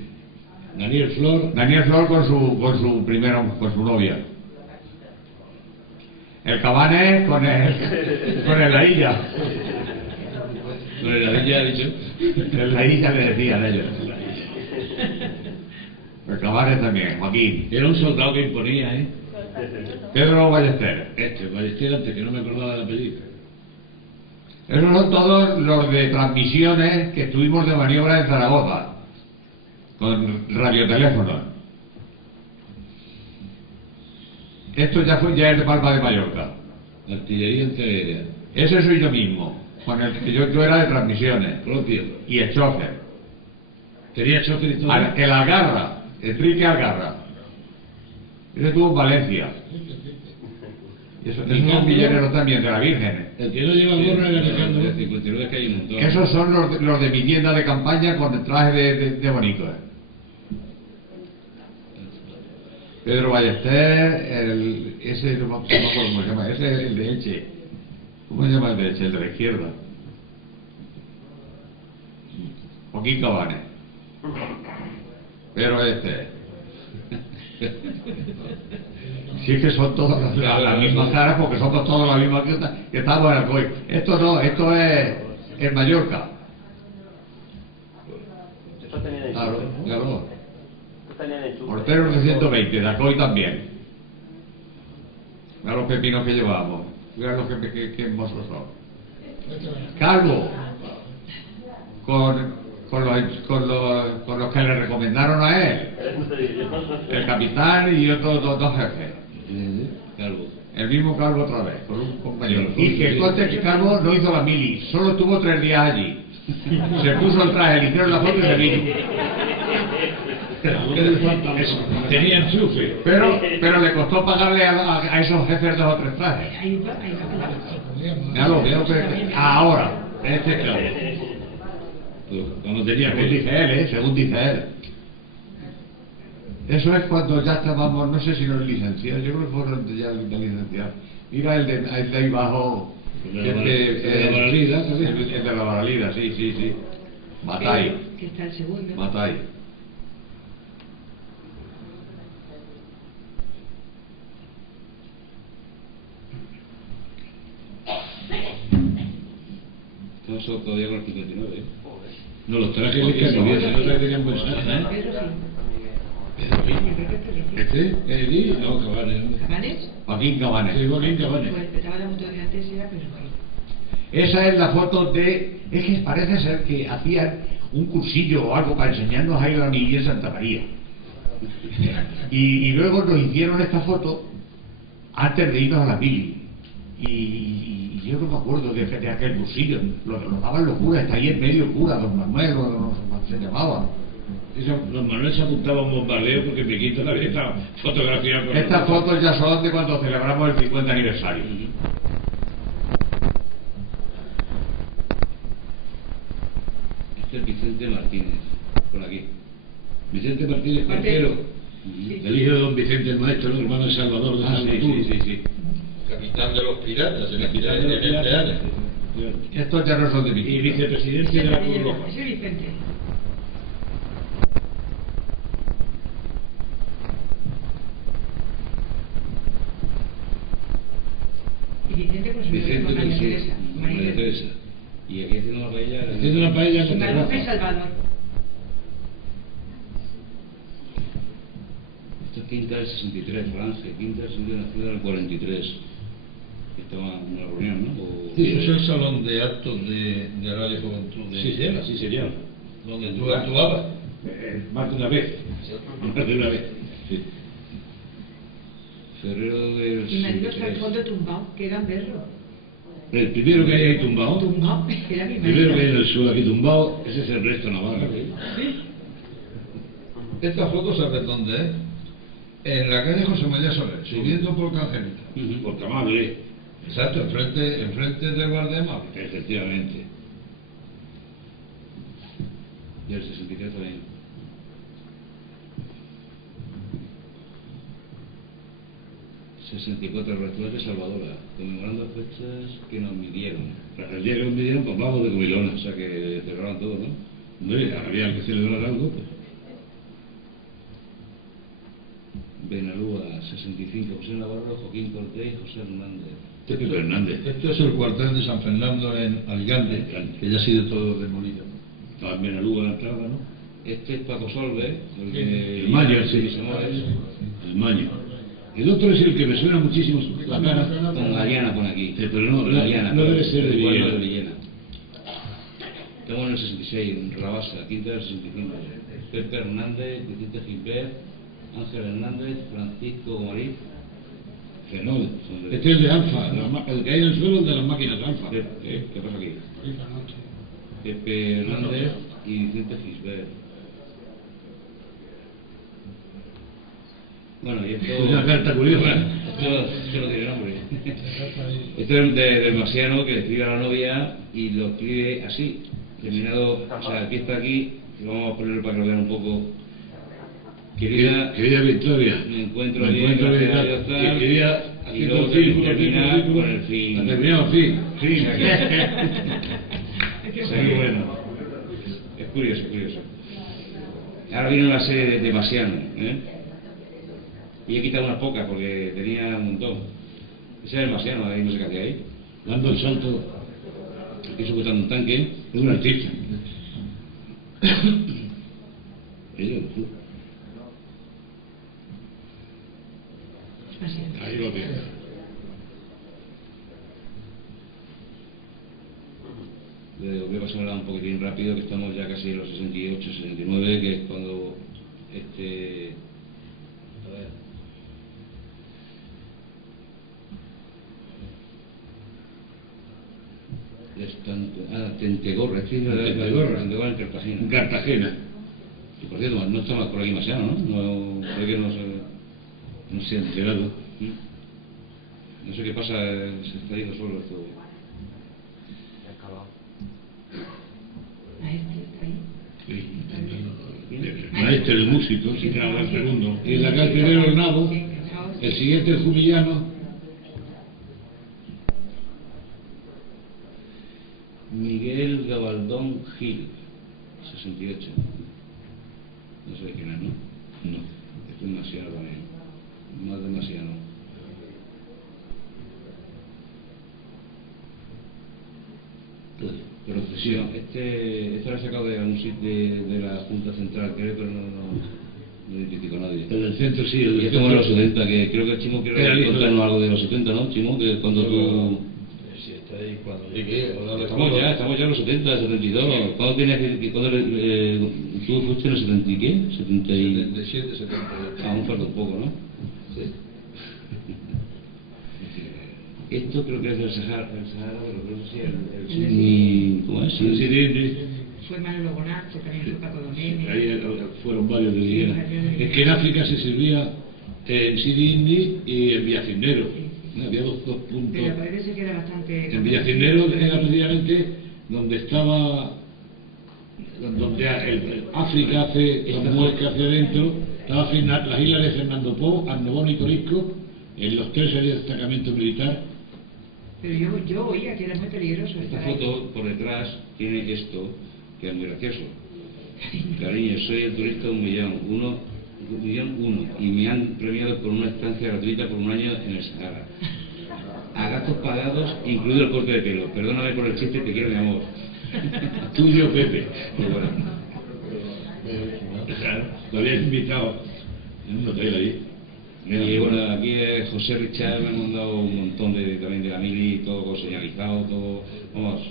Daniel Flor con su novia. El Cabanes con el Lailla. Con el Lailla ha dicho. El Lailla le decían ellos. El Cabanes también, Joaquín. era un soldado que imponía, ¿eh? Pedro Ballester. Ballester antes, que no me acordaba de la película. Esos son todos los de transmisiones que estuvimos de maniobra en Zaragoza, con radioteléfonos. Esto ya es de Palma de Mallorca. Artillería antiaérea. Ese soy yo mismo, con el que yo era de transmisiones. Propio. Y el chofer. ¿Tenía chofer y todo? El Algarra, el Trique Algarra. Ese estuvo en Valencia. Y eso es un villanero también, de la Virgen. El que no lleva el gorro era Alejandro. De 59 que hay un montón. Esos son los de mi tienda de campaña con el traje de bonito. Pedro Ballester, ese no me acuerdo cómo se llama, ese es el de Elche. ¿Cómo se llama el de Elche? El de la izquierda. Joaquín Cabanes. Pero sí, que son todas las mismas caras, porque somos todos la misma que estamos en Alcoy. Esto no, esto es en Mallorca. Claro. Portero de 120, de Alcoy también. Mira los pepinos que llevamos. Mira los que hermosos son. Calvo. Con los que le recomendaron a él. El capitán y otros dos jefes. Calvo. El mismo Calvo otra vez, con un compañero. Y que conste que Calvo no hizo la mili, solo estuvo 3 días allí. Se puso el traje, le hicieron la foto y se vino. Tenía enchufe. Pero le costó pagarle a esos jefes 2 o 3 trajes. Ya lo veo, ahora, claro. Cuando tenía según dice él. Eso es cuando ya estábamos, no sé si los licenciados, yo creo que fueron ya de licenciados. Mira el de ahí abajo, el de la Baralida, el de la Baralida, sí. Matay. Que está el segundo. Matay. Eso todavía con el 59, ¿eh? No, los trajes de Canivies, no trajes tenían buen saco, ¿Este? No, Cabanes. ¿Cabanes? Joaquín Cabanes. Sí, Joaquín Cabanes. Pues empezaba la moto de antes era, pero Esa es la foto de... Es que parece ser que hacían un cursillo o algo para enseñarnos a ir a la milla en Santa María. Y luego nos hicieron esta foto antes de irnos a la mili. Y yo no me acuerdo de aquel cursillo. Lo daban los curas, está ahí en medio el cura, don Manuel, o no sé cómo se llamaba. Don Manuel se apuntaba a un bombardeo porque Piquito también estaba fotografiado con... Estas fotos ya son de cuando celebramos el 50 aniversario. Este es Vicente Martínez, por aquí. Vicente Martínez Parquero, el hijo de don Vicente el Maestro, el hermano de Salvador de Salvador. Sí. Capitán de los piratas, Capitán de los piratas. Estos ya no son de mi Y vicepresidente de la Cruz Roja. Ese Vicente. Y Vicente con su mujer, con María Teresa. María Teresa. Y aquí haciendo una paella. Haciendo una paella con Manuel y Salvador. Esto es Quinta del 63, Franje. Quinta del 63, nació en el 43. estaba en una reunión, ¿no? Sí, eso es el salón de actos de Radio Juventud de Llena. Sí, señor. Donde tú actuabas. Más de una vez. Más de una vez. Sí. Febrero del Y marido está al 63. fondo tumbado, que era verlo. El primero que hay ahí tumbado, Tumbado, era mi el marido. primero que hay en el suelo aquí tumbado, ese es el resto Navarra. Esta foto, ¿sabes dónde es? En la calle José María Soler, subiendo por Cancelita. Porque amable. Exacto, enfrente del bar de Amable. Efectivamente. Y el 63 también. ...64 restaurantes de Salvadora, conmemorando fechas que nos midieron. Tras el día que nos midieron, pues vamos de comilona. O sea que cerraron todo, ¿no? No, había que celebrar algo, pues. Benalúa, 65, José Navarro, Joaquín Cortés y José Hernández. Pepe Fernández. Esto es el cuartel de San Fernando en Alicante, que ya ha sido todo demolido. Estaba en Benaluga la entrada, ¿no? Este es Paco Solve, el El Maño, sí. Mis Amores. El Maño. El otro es el que me suena muchísimo la cara. Con Galeana pone aquí. Pero no Galeana, no debe ser de igual Villena. no de Villena. Estamos en el 66, en Rabasa, quinta del 65. Pepe Hernández, Vicente Gilbert, Ángel Hernández, Francisco Marín. Fenol. Este es el de Alfa, el que hay en el suelo, el de las máquinas de Alfa. ¿Qué pasa aquí? Pepe Hernández y Vicente Gisbert. Bueno, y esto... Es una carta curiosa. Esto no tiene nombre. Esto es de Masiano, que le escribe a la novia y lo escribe así. Terminado, o sea, aquí está aquí, y vamos a ponerlo para que lo vean un poco. Querida Victoria, me encuentro bien, gracias a Dios, tal, quería y luego termina con el fin. Ha terminado, fin. Sí. Muy bueno. Es curioso, curioso. Ahora viene una serie de Masiano, ¿eh? Y he quitado unas pocas porque tenía un montón. Ese es el Masiano, ahí no sé qué hace ahí. Dando el salto, Aquí sujetando un tanque. es un artista. Ella, tú. Ahí lo tienes. Voy a pasar un poquitín rápido, que estamos ya casi en los 68, 69, que es cuando a ver. Tentegorra, es decir, Tentegorra en Cartagena. En Cartagena. Y por cierto, no está más por aquí Masiano, ¿no? No sé que no se ha enterado. No sé qué pasa, se está yendo solo esto. Maestro, el músico, sí, claro, el segundo. Y en la calle primero el nabo, el siguiente el jumillano. Miguel Gabaldón Gil, 68. No sé de quién es, ¿no? No. Esto es Masiano también. Más de Masiano. Procesión. Este lo he sacado de un sitio de la Junta Central, creo, pero no identifico a nadie. El del centro sí, el Y del estamos en los centro. 70, que creo que Chimo quiere contarnos algo de los 70, ¿no, Chimo? Que cuando tú... Si está ahí cuando llegué, Estamos ya en los 70, 72. ¿Cuándo tienes tú fuiste en el 70 y qué? 77, 78. Aún falta un poco, ¿no? Sí. Esto creo que es del Sahara, pero no sé si el ¿cómo es? Sí, sí. Fue Manolo Bonacho, también fue Paco Domene. Ahí fueron varios de Villena. Es que en África se servía en Sidi Indi y en Villacinero. Había dos puntos. Pero parece que era bastante... En Villacinero era precisamente donde estaba, donde África hace la muesca hacia adentro, estaba las islas de Fernando Po, Andobón y Corisco, en los tres había destacamento militar. Pero yo oía que era muy peligroso Esta estar ahí. foto por detrás tiene esto, que es muy gracioso. Cariño, soy el turista 1.000.000, 1.000.001, y me han premiado con una estancia gratuita por un año en el Sahara. A gastos pagados, incluido el corte de pelo. Perdóname por el chiste, te quiero, mi amor. Tuyo, Pepe. Muy bueno. Lo había invitado en un hotel ahí. Y bueno, aquí José Richard me ha mandado un montón también de la mili, todo señalizado, todo, vamos.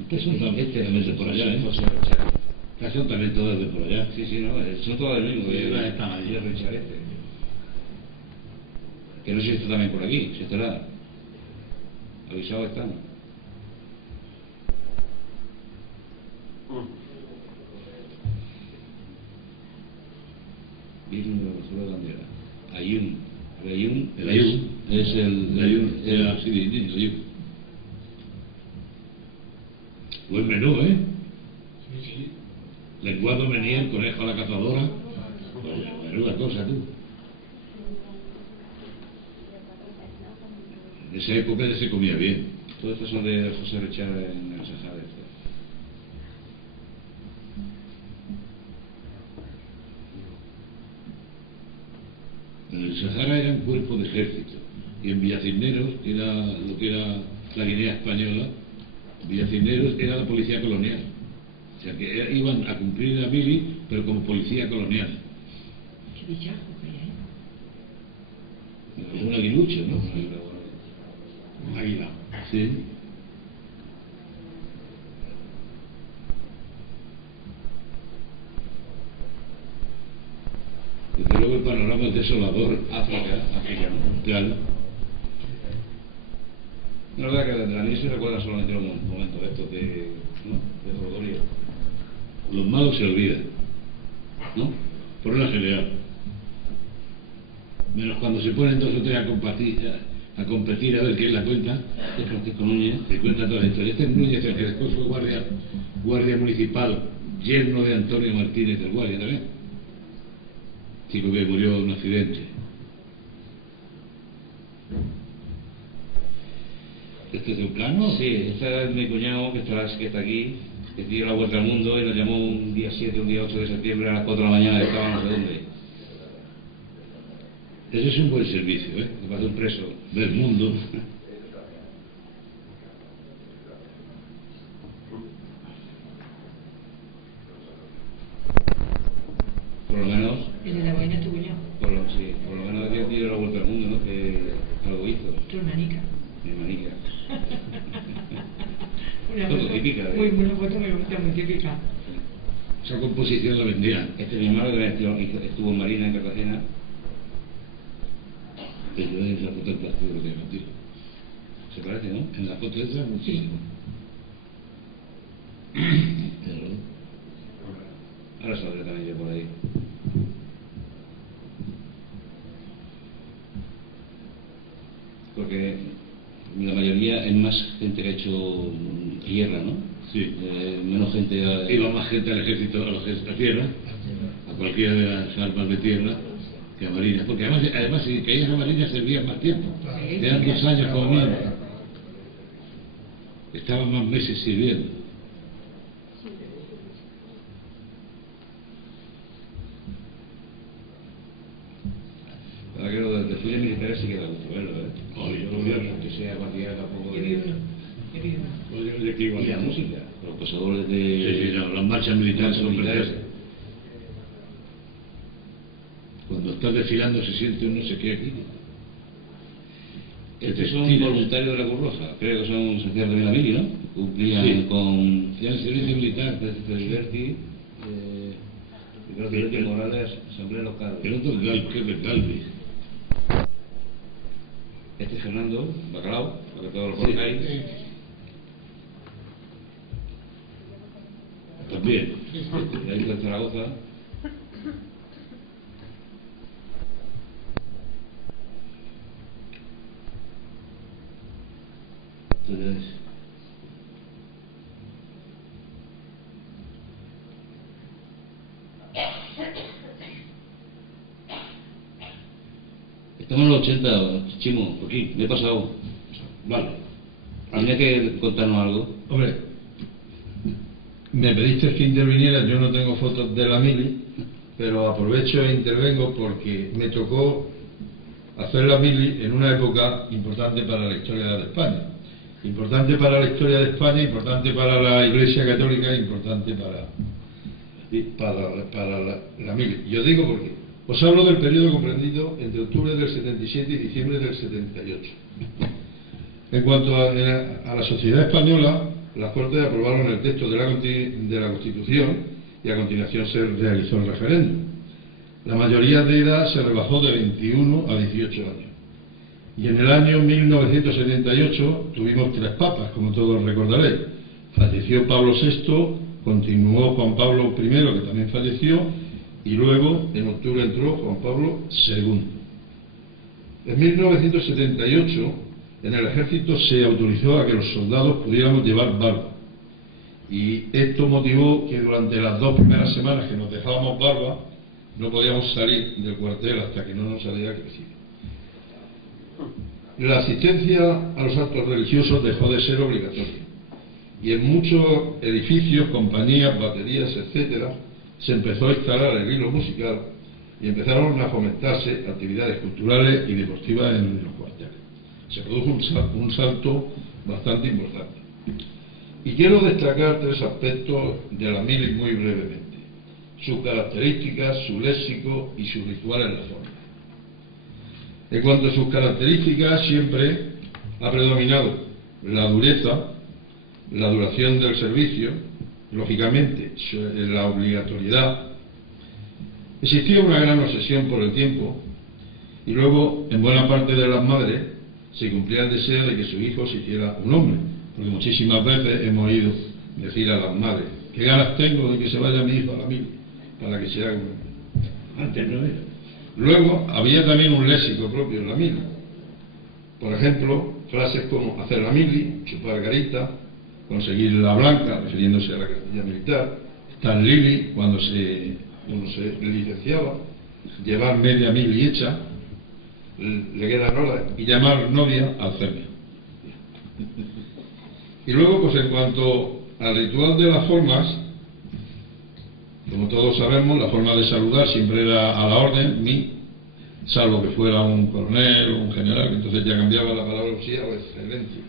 Ustedes son también de por allá, ¿eh? José Richard. Ustedes son también todos de por allá. Sí, no, son todos del mismo. Están allí. Richard que no sé si está también por aquí, si estará. Avisado estamos. Virgen de la Basura de Bandera. Ayun. El Ayun es el Ayun. Sí, el Ayun. Buen menú, ¿eh? Sí. Lenguado venía el conejo a la cazadora. Pues, menuda cosa, tú. En esa época ya se comía bien. Todo esto son de José Richard en el Sahara. En el Sahara era un cuerpo de ejército y en Villacisneros, que era lo que era la Guinea española, Villacisneros era la policía colonial. O sea que iban a cumplir la mili, pero como policía colonial. Qué bichajo que hay. Es un aguilucho, ¿no? Un águila. Sí. Desde luego el panorama es desolador. África, ¿no? Claro. No es verdad que desde la mili se recuerdan solamente los momentos estos de Zoologia. Los malos se olvidan, ¿no? Por una general. Menos cuando se ponen dos o tres a competir a ver quién la cuenta. De Francisco Núñez. Se cuenta toda la historia. Este es Núñez, el que después fue guardia municipal, yerno de Antonio Martínez del Guardia también. Chico que murió en un accidente. ¿Este es un plano? Sí, este es mi cuñado que está aquí, que dio la vuelta al mundo y nos llamó un día 7, un día 8 de septiembre a las 4 de la mañana, estaba no sé dónde. Ese es un buen servicio, ¿eh? Me pasó un preso. Del mundo. Por lo menos. El de la boina es tu cuñado. Por lo menos Dios dio la vuelta al mundo, ¿no? Que algo hizo. Tu hermanica. Mi hermanica. Una Foto foto típica, ¿eh? muy bonita, muy típica. Esa composición la vendían. Este es mi hermano que estuvo en Marina, en Cartagena. En la foto del plástico que tengo, tío. Se parece, ¿no? En la foto esa, muchísimo. Ahora saldré también yo por ahí. Porque la mayoría es más gente que ha hecho guerra, ¿no? Sí. Menos gente Iba más gente al ejército, a tierra, a cualquiera de las armas de tierra, que a Marina. Porque además si caías a Marina servían más tiempo. Eran 2 años como mínimo. Estaban más meses sirviendo. Para que los desfiles militares sí que da gusto verlo, ¿eh? Yo lo veo que sea cualquiera tampoco. Yo vi uno. Pues yo aquí igual. Y la música, los pasadores de. Sí, no, las marchas militares son preciosas. Cuando estás desfilando se siente un no sé qué aquí. Estos son voluntarios de la Cruz Roja, creo que son socios de la mili, ¿no? Cumplían Sí. con. Ya el servicio militar. Feliberti, Ricardo Feliberti Morales, Asamblea Local. El otro es del Galvez. Este es Fernando Bacalao, para que todos lo conozcáis. También. De ahí de Zaragoza. Entonces, Estamos en los 80, Chimo, por aquí, me he pasado. vale. ¿Tienes que contarnos algo? Hombre, me pediste que interviniera, yo no tengo fotos de la mili, pero aprovecho e intervengo porque me tocó hacer la mili en una época importante para la historia de España. Importante para la historia de España, importante para la Iglesia Católica, importante para la mili. Yo digo por qué. Os hablo del periodo comprendido entre octubre del 77 y diciembre del 78. En cuanto a la sociedad española, las Cortes aprobaron el texto de la Constitución y a continuación se realizó el referéndum. La mayoría de edad se rebajó de 21 a 18 años. Y en el año 1978 tuvimos 3 papas, como todos recordaréis. Falleció Pablo VI, continuó Juan Pablo I, que también falleció, y luego en octubre entró Juan Pablo II. En 1978 en el ejército se autorizó a que los soldados pudiéramos llevar barba, y esto motivó que durante las 2 primeras semanas que nos dejábamos barba no podíamos salir del cuartel hasta que no nos saliera crecido. La asistencia a los actos religiosos dejó de ser obligatoria, y en muchos edificios, compañías, baterías, etcétera, se empezó a instalar el hilo musical y empezaron a fomentarse actividades culturales y deportivas en los cuarteles. Se produjo un salto bastante importante. Y quiero destacar 3 aspectos de la mili muy brevemente: sus características, su léxico y su ritual en la forma. En cuanto a sus características, siempre ha predominado la dureza, la duración del servicio, lógicamente la obligatoriedad. Existía una gran obsesión por el tiempo, y luego en buena parte de las madres se cumplía el deseo de que su hijo se hiciera un hombre, porque muchísimas veces hemos oído decir a las madres: qué ganas tengo de que se vaya mi hijo a la mili para que se haga un hombre. Antes no era. Luego había también un léxico propio en la mili. Por ejemplo, frases como hacer la mili, chupar garita, conseguir la blanca, refiriéndose a la cartilla militar, estar lili cuando uno se licenciaba, llevar media mili hecha, le quedan horas, y llamar novia al CERME. Y luego, pues en cuanto al ritual de las formas, como todos sabemos, la forma de saludar siempre era a la orden, salvo que fuera un coronel o un general, que entonces ya cambiaba la palabra usía o excelencia.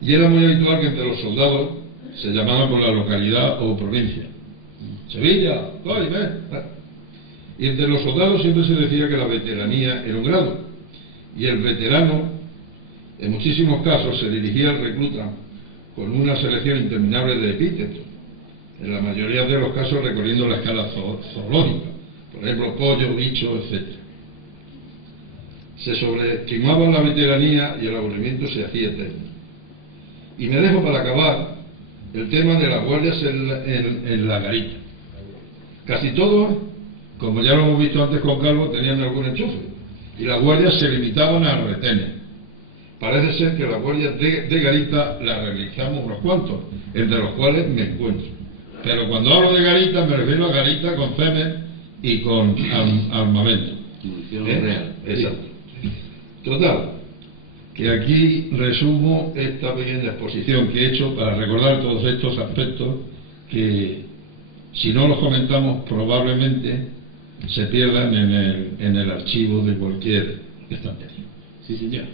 Y era muy habitual que entre los soldados se llamaban por la localidad o provincia. Sevilla, Coy, ven. Y entre los soldados siempre se decía que la veteranía era un grado, y el veterano en muchísimos casos se dirigía al recluta con una selección interminable de epítetos, en la mayoría de los casos recorriendo la escala zoológica, por ejemplo pollo, bicho, etc. Se sobreestimaba la veteranía y el aburrimiento se hacía eterno. Y me dejo para acabar el tema de las guardias en la garita. Casi todos, como ya lo hemos visto antes con Calvo, tenían algún enchufe, y las guardias se limitaban a retenes. Parece ser que las guardias de garita las realizamos unos cuantos, entre los cuales me encuentro. Pero cuando hablo de garita me refiero a garita con femes y con armamento. Real. Exacto. Total, que aquí resumo esta pequeña exposición que he hecho para recordar todos estos aspectos que, si no los comentamos, probablemente se pierdan en el archivo de cualquier estantería. Sí, señor.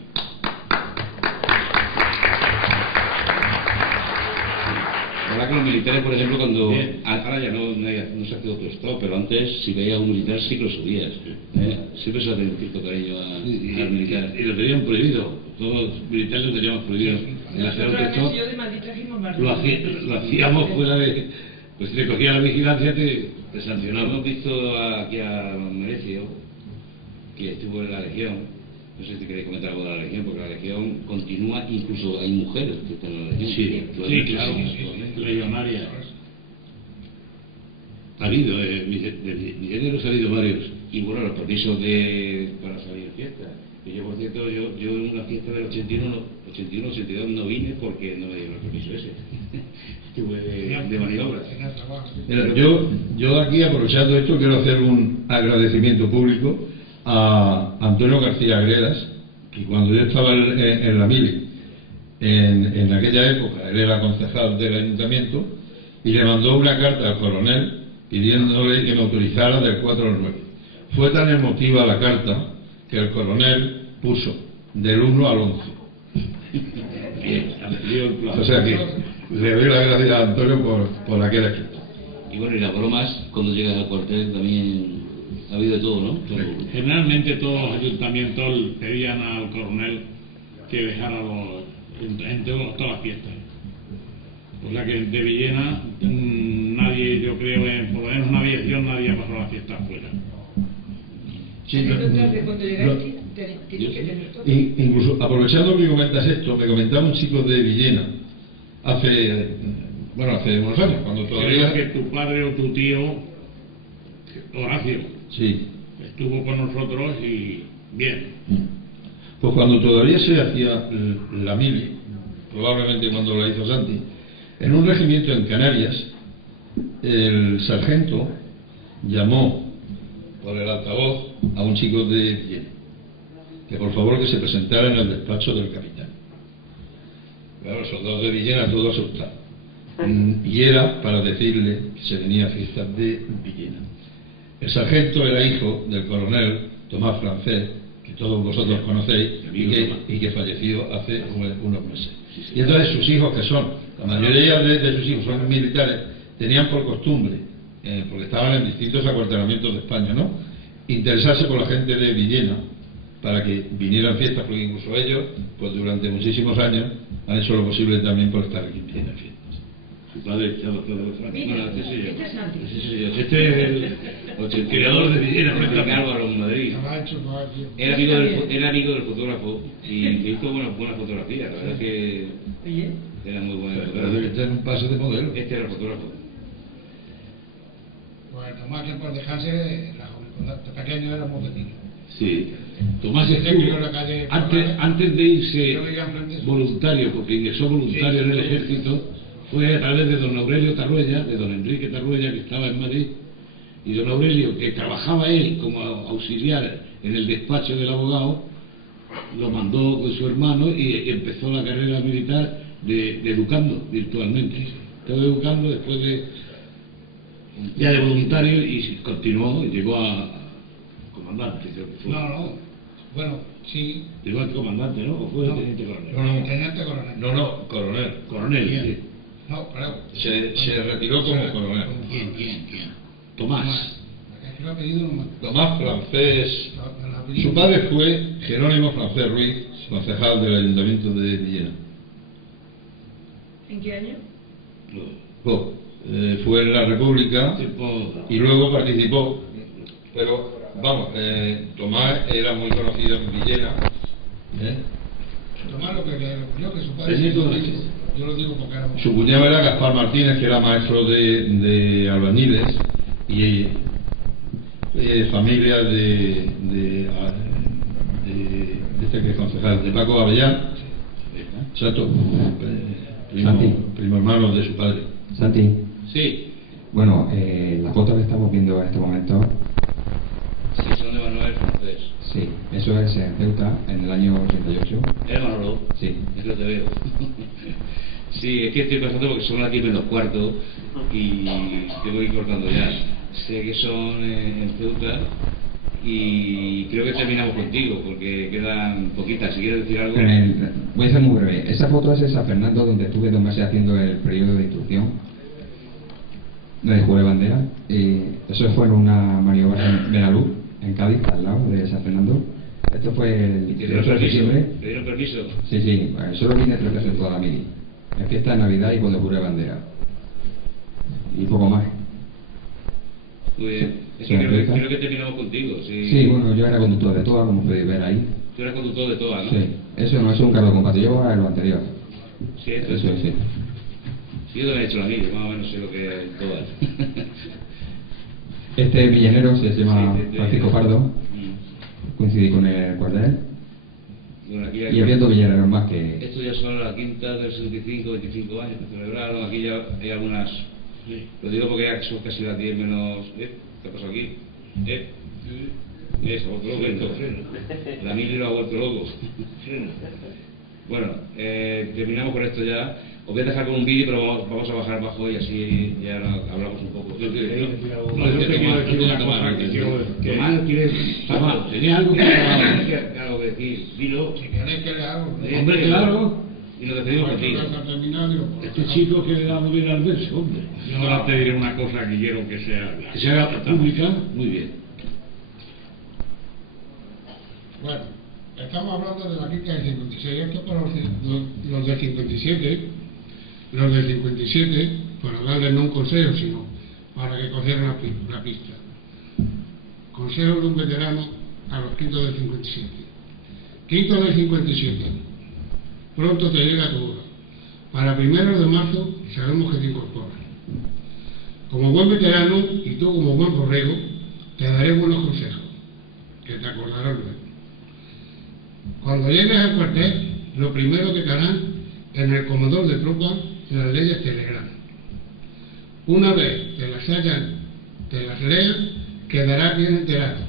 Ahora con los militares, por ejemplo, cuando... Ahora ya no se hace otro stop, pero antes, si veías a un militar, sí que lo subías. Siempre se hace un cierto cariño al militar. Y lo tenían prohibido. Todos los militares lo teníamos prohibido. En hacer otro stop lo hacíamos fuera de... Pues si te cogía la vigilancia, te sancionaba. Hemos visto aquí a Merecio, que estuvo en la Legión. No sé si queréis comentar algo de la Legión, porque la Legión continúa, incluso hay mujeres que están en la Legión. Sí, claro, legionarias. Ha habido, mi género ha habido varios. Y bueno, los permisos para salir de fiesta. Y yo, por cierto, yo en una fiesta del 82 no vine porque no me dieron el permiso ese. Estuve de maniobra. Mira, yo aquí, aprovechando esto, quiero hacer un agradecimiento público a Antonio García Gredas, que cuando yo estaba en la mili, en aquella época, él era concejal del ayuntamiento, y le mandó una carta al coronel pidiéndole que me autorizara del 4 al 9. Fue tan emotiva la carta que el coronel puso del 1 al 11. O sea que le doy las gracias a Antonio por aquel escrito. Y bueno, y las bromas, cuando llegas al cuartel también ha habido de todo, ¿no? Generalmente todos los ayuntamientos pedían al coronel que dejara todas las fiestas. O sea que de Villena nadie, yo creo, por lo menos una aviación, nadie ha pasado la fiesta afuera. Sí, cuando llegáis tenéis que tener todo. Incluso, aprovechando que comentas esto, me comentaba un chico de Villena hace unos años, cuando todavía... Creo que tu padre o tu tío, Horacio, sí, estuvo con nosotros y bien. Pues cuando todavía se hacía la mili, probablemente cuando la hizo Santi, en un regimiento en Canarias, el sargento llamó por el altavoz a un chico de Villena, que por favor que se presentara en el despacho del capitán. Claro, los soldados de Villena todos asustados. Y era para decirle que se venía a fiestas de Villena. El sargento era hijo del coronel Tomás Francés, que todos vosotros conocéis, y que falleció hace unos meses. Y entonces sus hijos, que son, la mayoría de sus hijos son militares, tenían por costumbre, porque estaban en distintos acuartelamientos de España, ¿no?, interesarse por la gente de Villena para que vinieran fiestas, porque incluso ellos, pues durante muchísimos años, han hecho lo posible también por estar aquí en fiestas. Su padre echaba todo de Francia. Bueno, Este es el creador de Villena, Álvaro en Madrid. Era amigo del fotógrafo y hizo buenas fotografías. La verdad es que era muy buena Pero este es un pase de modelo. Este era el fotógrafo. Pues Tomás, que por dejarse, de pequeño era muy pequeño. Sí. Tomás estuvo, antes de irse voluntario, porque ingresó voluntario en el ejército, fue a través de don Aurelio Tarruella, de don Enrique Tarruella, que estaba en Madrid, y don Aurelio, que trabajaba él como auxiliar en el despacho del abogado, lo mandó con su hermano y empezó la carrera militar de educando virtualmente. Estaba educando después ya de voluntario y continuó, llegó a comandante, creo que fue. Bueno, sí. Llegó a comandante, ¿no? ¿O fue teniente coronel? Teniente coronel. No, coronel. Coronel, sí. No, creo. Se retiró como coronel. ¿Quién? Tomás. Tomás Francés. Su padre fue Jerónimo Francés Ruiz, concejal del Ayuntamiento de Villena. ¿En qué año? Fue en la República y luego participó, pero vamos, Tomás era muy conocido en Villena. Tomás, lo que su padre, yo lo digo porque era... Su cuñado era Gaspar Martínez, que era maestro de albañiles y familia de este que es concejal, de Paco Avellán, exacto, primo hermano de su padre. Santi. Sí. Bueno, la foto que estamos viendo en este momento. Sí, son de Manuel Francés. Sí, eso es en Ceuta, en el año 88. ¿Era Manolo? Sí. Es que no te veo. Sí, es que estoy pensando porque son aquí menos cuarto y tengo que ir cortando ya. Sé que son en Ceuta y creo que terminamos contigo porque quedan poquitas. Si quieres decir algo. Voy a ser muy breve. Esa foto es en San Fernando, donde estuve 2 meses haciendo el periodo de instrucción de jugué bandera. Y eso fue en una maniobra en Benalú, en Cádiz, al lado de San Fernando. Esto fue el 18 de septiembre. ¿Te dieron permiso? Sí, solo vine 3 veces en toda la mili. En fiesta de Navidad y cuando juré bandera. Y poco más. Muy bien. Es que creo que terminamos contigo. Sí, bueno, yo era conductor de toa, como podéis ver ahí. Tú eres conductor de toa, ¿no? Sí, eso no es un cargo compatible, yo era lo anterior. Sí, eso sí. Sí, yo también he hecho la mili, más o menos sé lo que es toa. Este villanero se llama Francisco Pardo. Coincidí con el cuartel. Bueno, aquí y había 2 villaneros más que... Esto ya son la quinta del 65, 25 años que celebraron. Aquí ya hay algunas... Lo digo porque ya son casi las 10 menos... ¿Qué ha pasado aquí? Se ha vuelto loco esto. La mili lo ha vuelto loco. Bueno, terminamos con esto ya. Os voy a dejar con un vídeo, pero vamos a bajar abajo y así ya hablamos un poco. Yo te quiero decir una cosa que quiero decir. Tomás, ¿tenía algo que decir? Dilo. Si queréis que le hago. Hombre, claro. Y nos despedimos contigo. Este chico que le da volver al verso, hombre. Yo ahora te diré una cosa que quiero que sea... Que se haga pública. Muy bien. Bueno, estamos hablando de la quinta del 56. Esto para los del 57. Los del 57, para darles no un consejo, sino para que cogieran la pista. Consejo de un veterano a los quintos del 57. Quinto del 57. Pronto te llega tu hora. Para 1 de marzo sabemos que te incorporas. Como buen veterano y tú como buen borrego, te daré buenos consejos, que te acordarás luego. Cuando llegues al cuartel, lo primero que te harán en el comedor de tropa, las leyes te leerán. Una vez te las leas, quedarás bien enterado,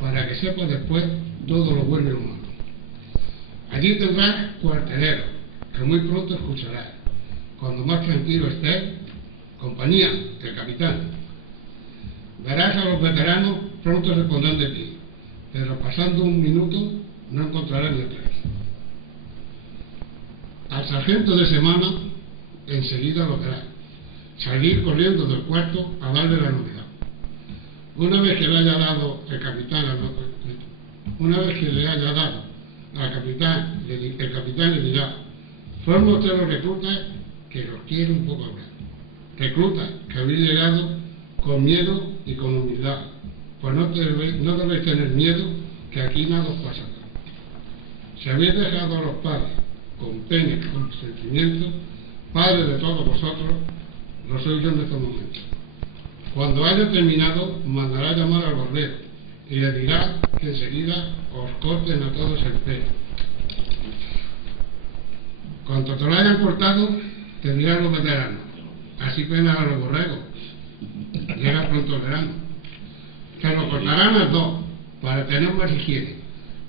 para que sepas después todo lo bueno y lo malo. Allí tendrás cuartelero, que muy pronto escucharás. Cuando más tranquilo estés, compañía del capitán. Verás a los veteranos, pronto responderán de ti, pero pasando un minuto no encontrarás ni atrás. Al sargento de semana enseguida lo verás, salir corriendo del cuarto a darle la novedad. Una vez que le haya dado el capitán al capitán, el capitán le dirá: forma usted los reclutas que los quiere un poco hablar. Reclutas que habéis llegado con miedo y con humildad, pues no debéis tener miedo, que aquí nada os pasará. Si habéis dejado a los padres con pena y con sentimiento, padres de todos vosotros, lo soy yo en estos momentos. Cuando haya terminado, mandará llamar al barbero y le dirá que enseguida os corten a todos el pelo. Cuando te lo hayan cortado, te dirán los veteranos: así penan a los borregos. Llega pronto el verano. Se lo cortarán a dos, para tener más higiene,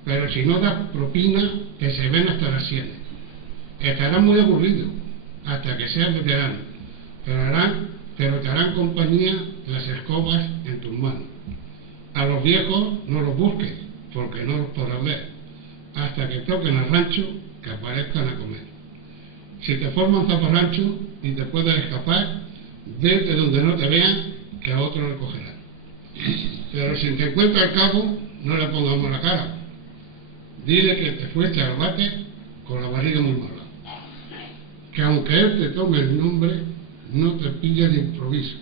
pero si no das propina, que se ven hasta las sienes. Estarás muy aburrido hasta que seas veterano, pero te harán compañía las escobas en tus manos. A los viejos no los busques, porque no los podrás ver, hasta que toquen al rancho, que aparezcan a comer. Si te forman zaparrancho y te puedes escapar, vete donde no te vean, que a otro le cogerán. Pero si te encuentra al cabo, no le pongamos la cara. Dile que te fuiste al bate con la barriga muy mala. Que aunque él te tome el nombre, no te pille de improviso.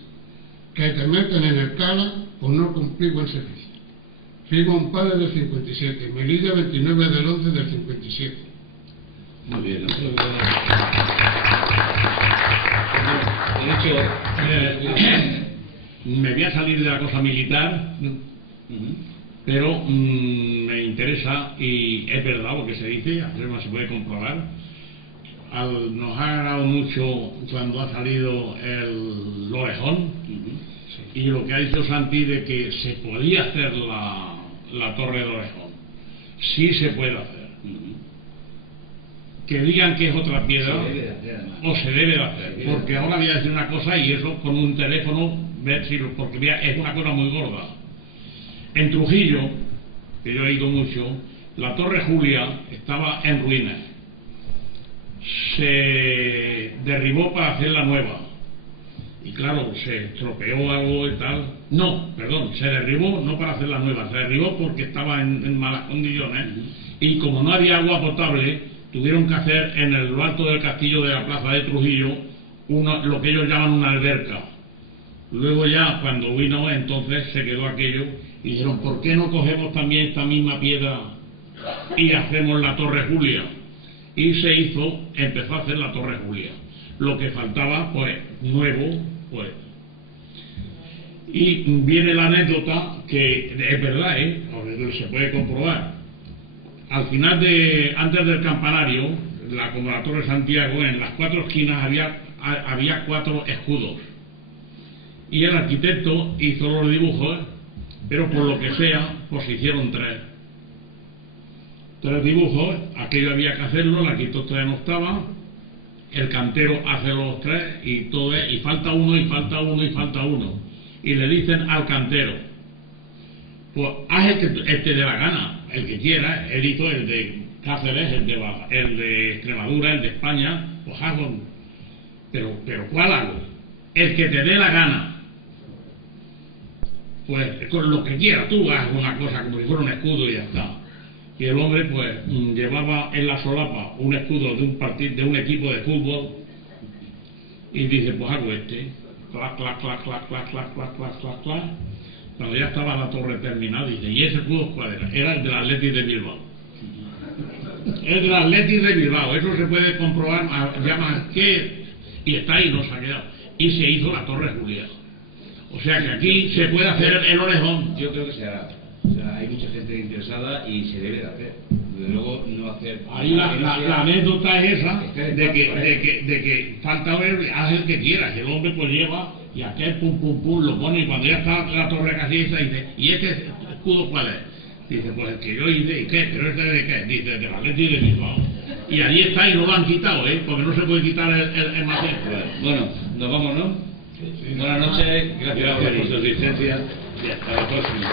Que te meten en el cala por no cumplir buen servicio. Firma un padre del 57, Melilla 29 del 11 del 57. Muy bien, ¿no? Me voy a salir de la cosa militar, pero me interesa, y es verdad lo que se dice, además se puede comprobar. Nos ha agradado mucho cuando ha salido el Orejón, y lo que ha dicho Santi de que se podía hacer la torre de Orejón. Sí se puede hacer. Que digan que es otra piedra, o se debe de hacer, porque ahora voy a decir una cosa, y eso con un teléfono, porque es una cosa muy gorda. En Trujillo, que yo he ido mucho, la Torre Julia estaba en ruinas. Se derribó para hacer la nueva, y claro, se estropeó algo y tal. No, perdón, se derribó no para hacer la nueva, se derribó porque estaba en malas condiciones, y como no había agua potable, tuvieron que hacer en lo alto del castillo de la plaza de Trujillo lo que ellos llaman una alberca. Luego ya, cuando vino, entonces se quedó aquello, y dijeron: ¿por qué no cogemos también esta misma piedra y hacemos la Torre Julia? Y se hizo, empezó a hacer la Torre Julia. Lo que faltaba, pues, nuevo, pues. Y viene la anécdota, que es verdad, se puede comprobar. Al final antes del campanario, como la Torre Santiago, en las 4 esquinas había 4 escudos. Y el arquitecto hizo los dibujos, pero por lo que sea, pues se hicieron 3 dibujos. Aquello había que hacerlo, el arquitecto todavía no estaba, el cantero hace los 3 y todo y falta uno, y falta uno, y falta uno. Y le dicen al cantero: pues haz el que te dé la gana, el que quiera. Él hizo el de Cáceres, el de Extremadura, el de España, pues hago. Pero ¿cuál hago? El que te dé la gana. Pues con lo que quieras, tú hagas una cosa como si fuera un escudo y ya está. Y el hombre pues llevaba en la solapa un escudo de un equipo de fútbol y dice, pues hago este. Clac, clac, clac, clac, clac, clac, clac, clac, clac, clac. Cuando ya estaba la torre terminada, dice, ¿y ese escudo cuál era? Era el del Athletic de Bilbao. El del Athletic de Bilbao, eso se puede comprobar ya más que... Y está ahí, no se ha quedado. Y se hizo la Torre Julián. O sea que aquí se puede hacer el orejón. Yo creo que se hará. O sea, hay mucha gente interesada y se debe de hacer. Desde luego no hacer... Ahí la anécdota es esa, de que falta ver, haz el que quieras. El hombre pues lleva y aquel pum pum pum lo pone y cuando ya está la torre casi dice, ¿y este escudo cuál es? Dice, pues el que yo hice, ¿y qué? ¿Pero este de qué? Dice, de la Athletic de Bilbao. Y allí está y no lo han quitado, porque no se puede quitar el material. Bueno, nos vamos, ¿no? Sí. Buenas noches, gracias por su asistencia y hasta la próxima.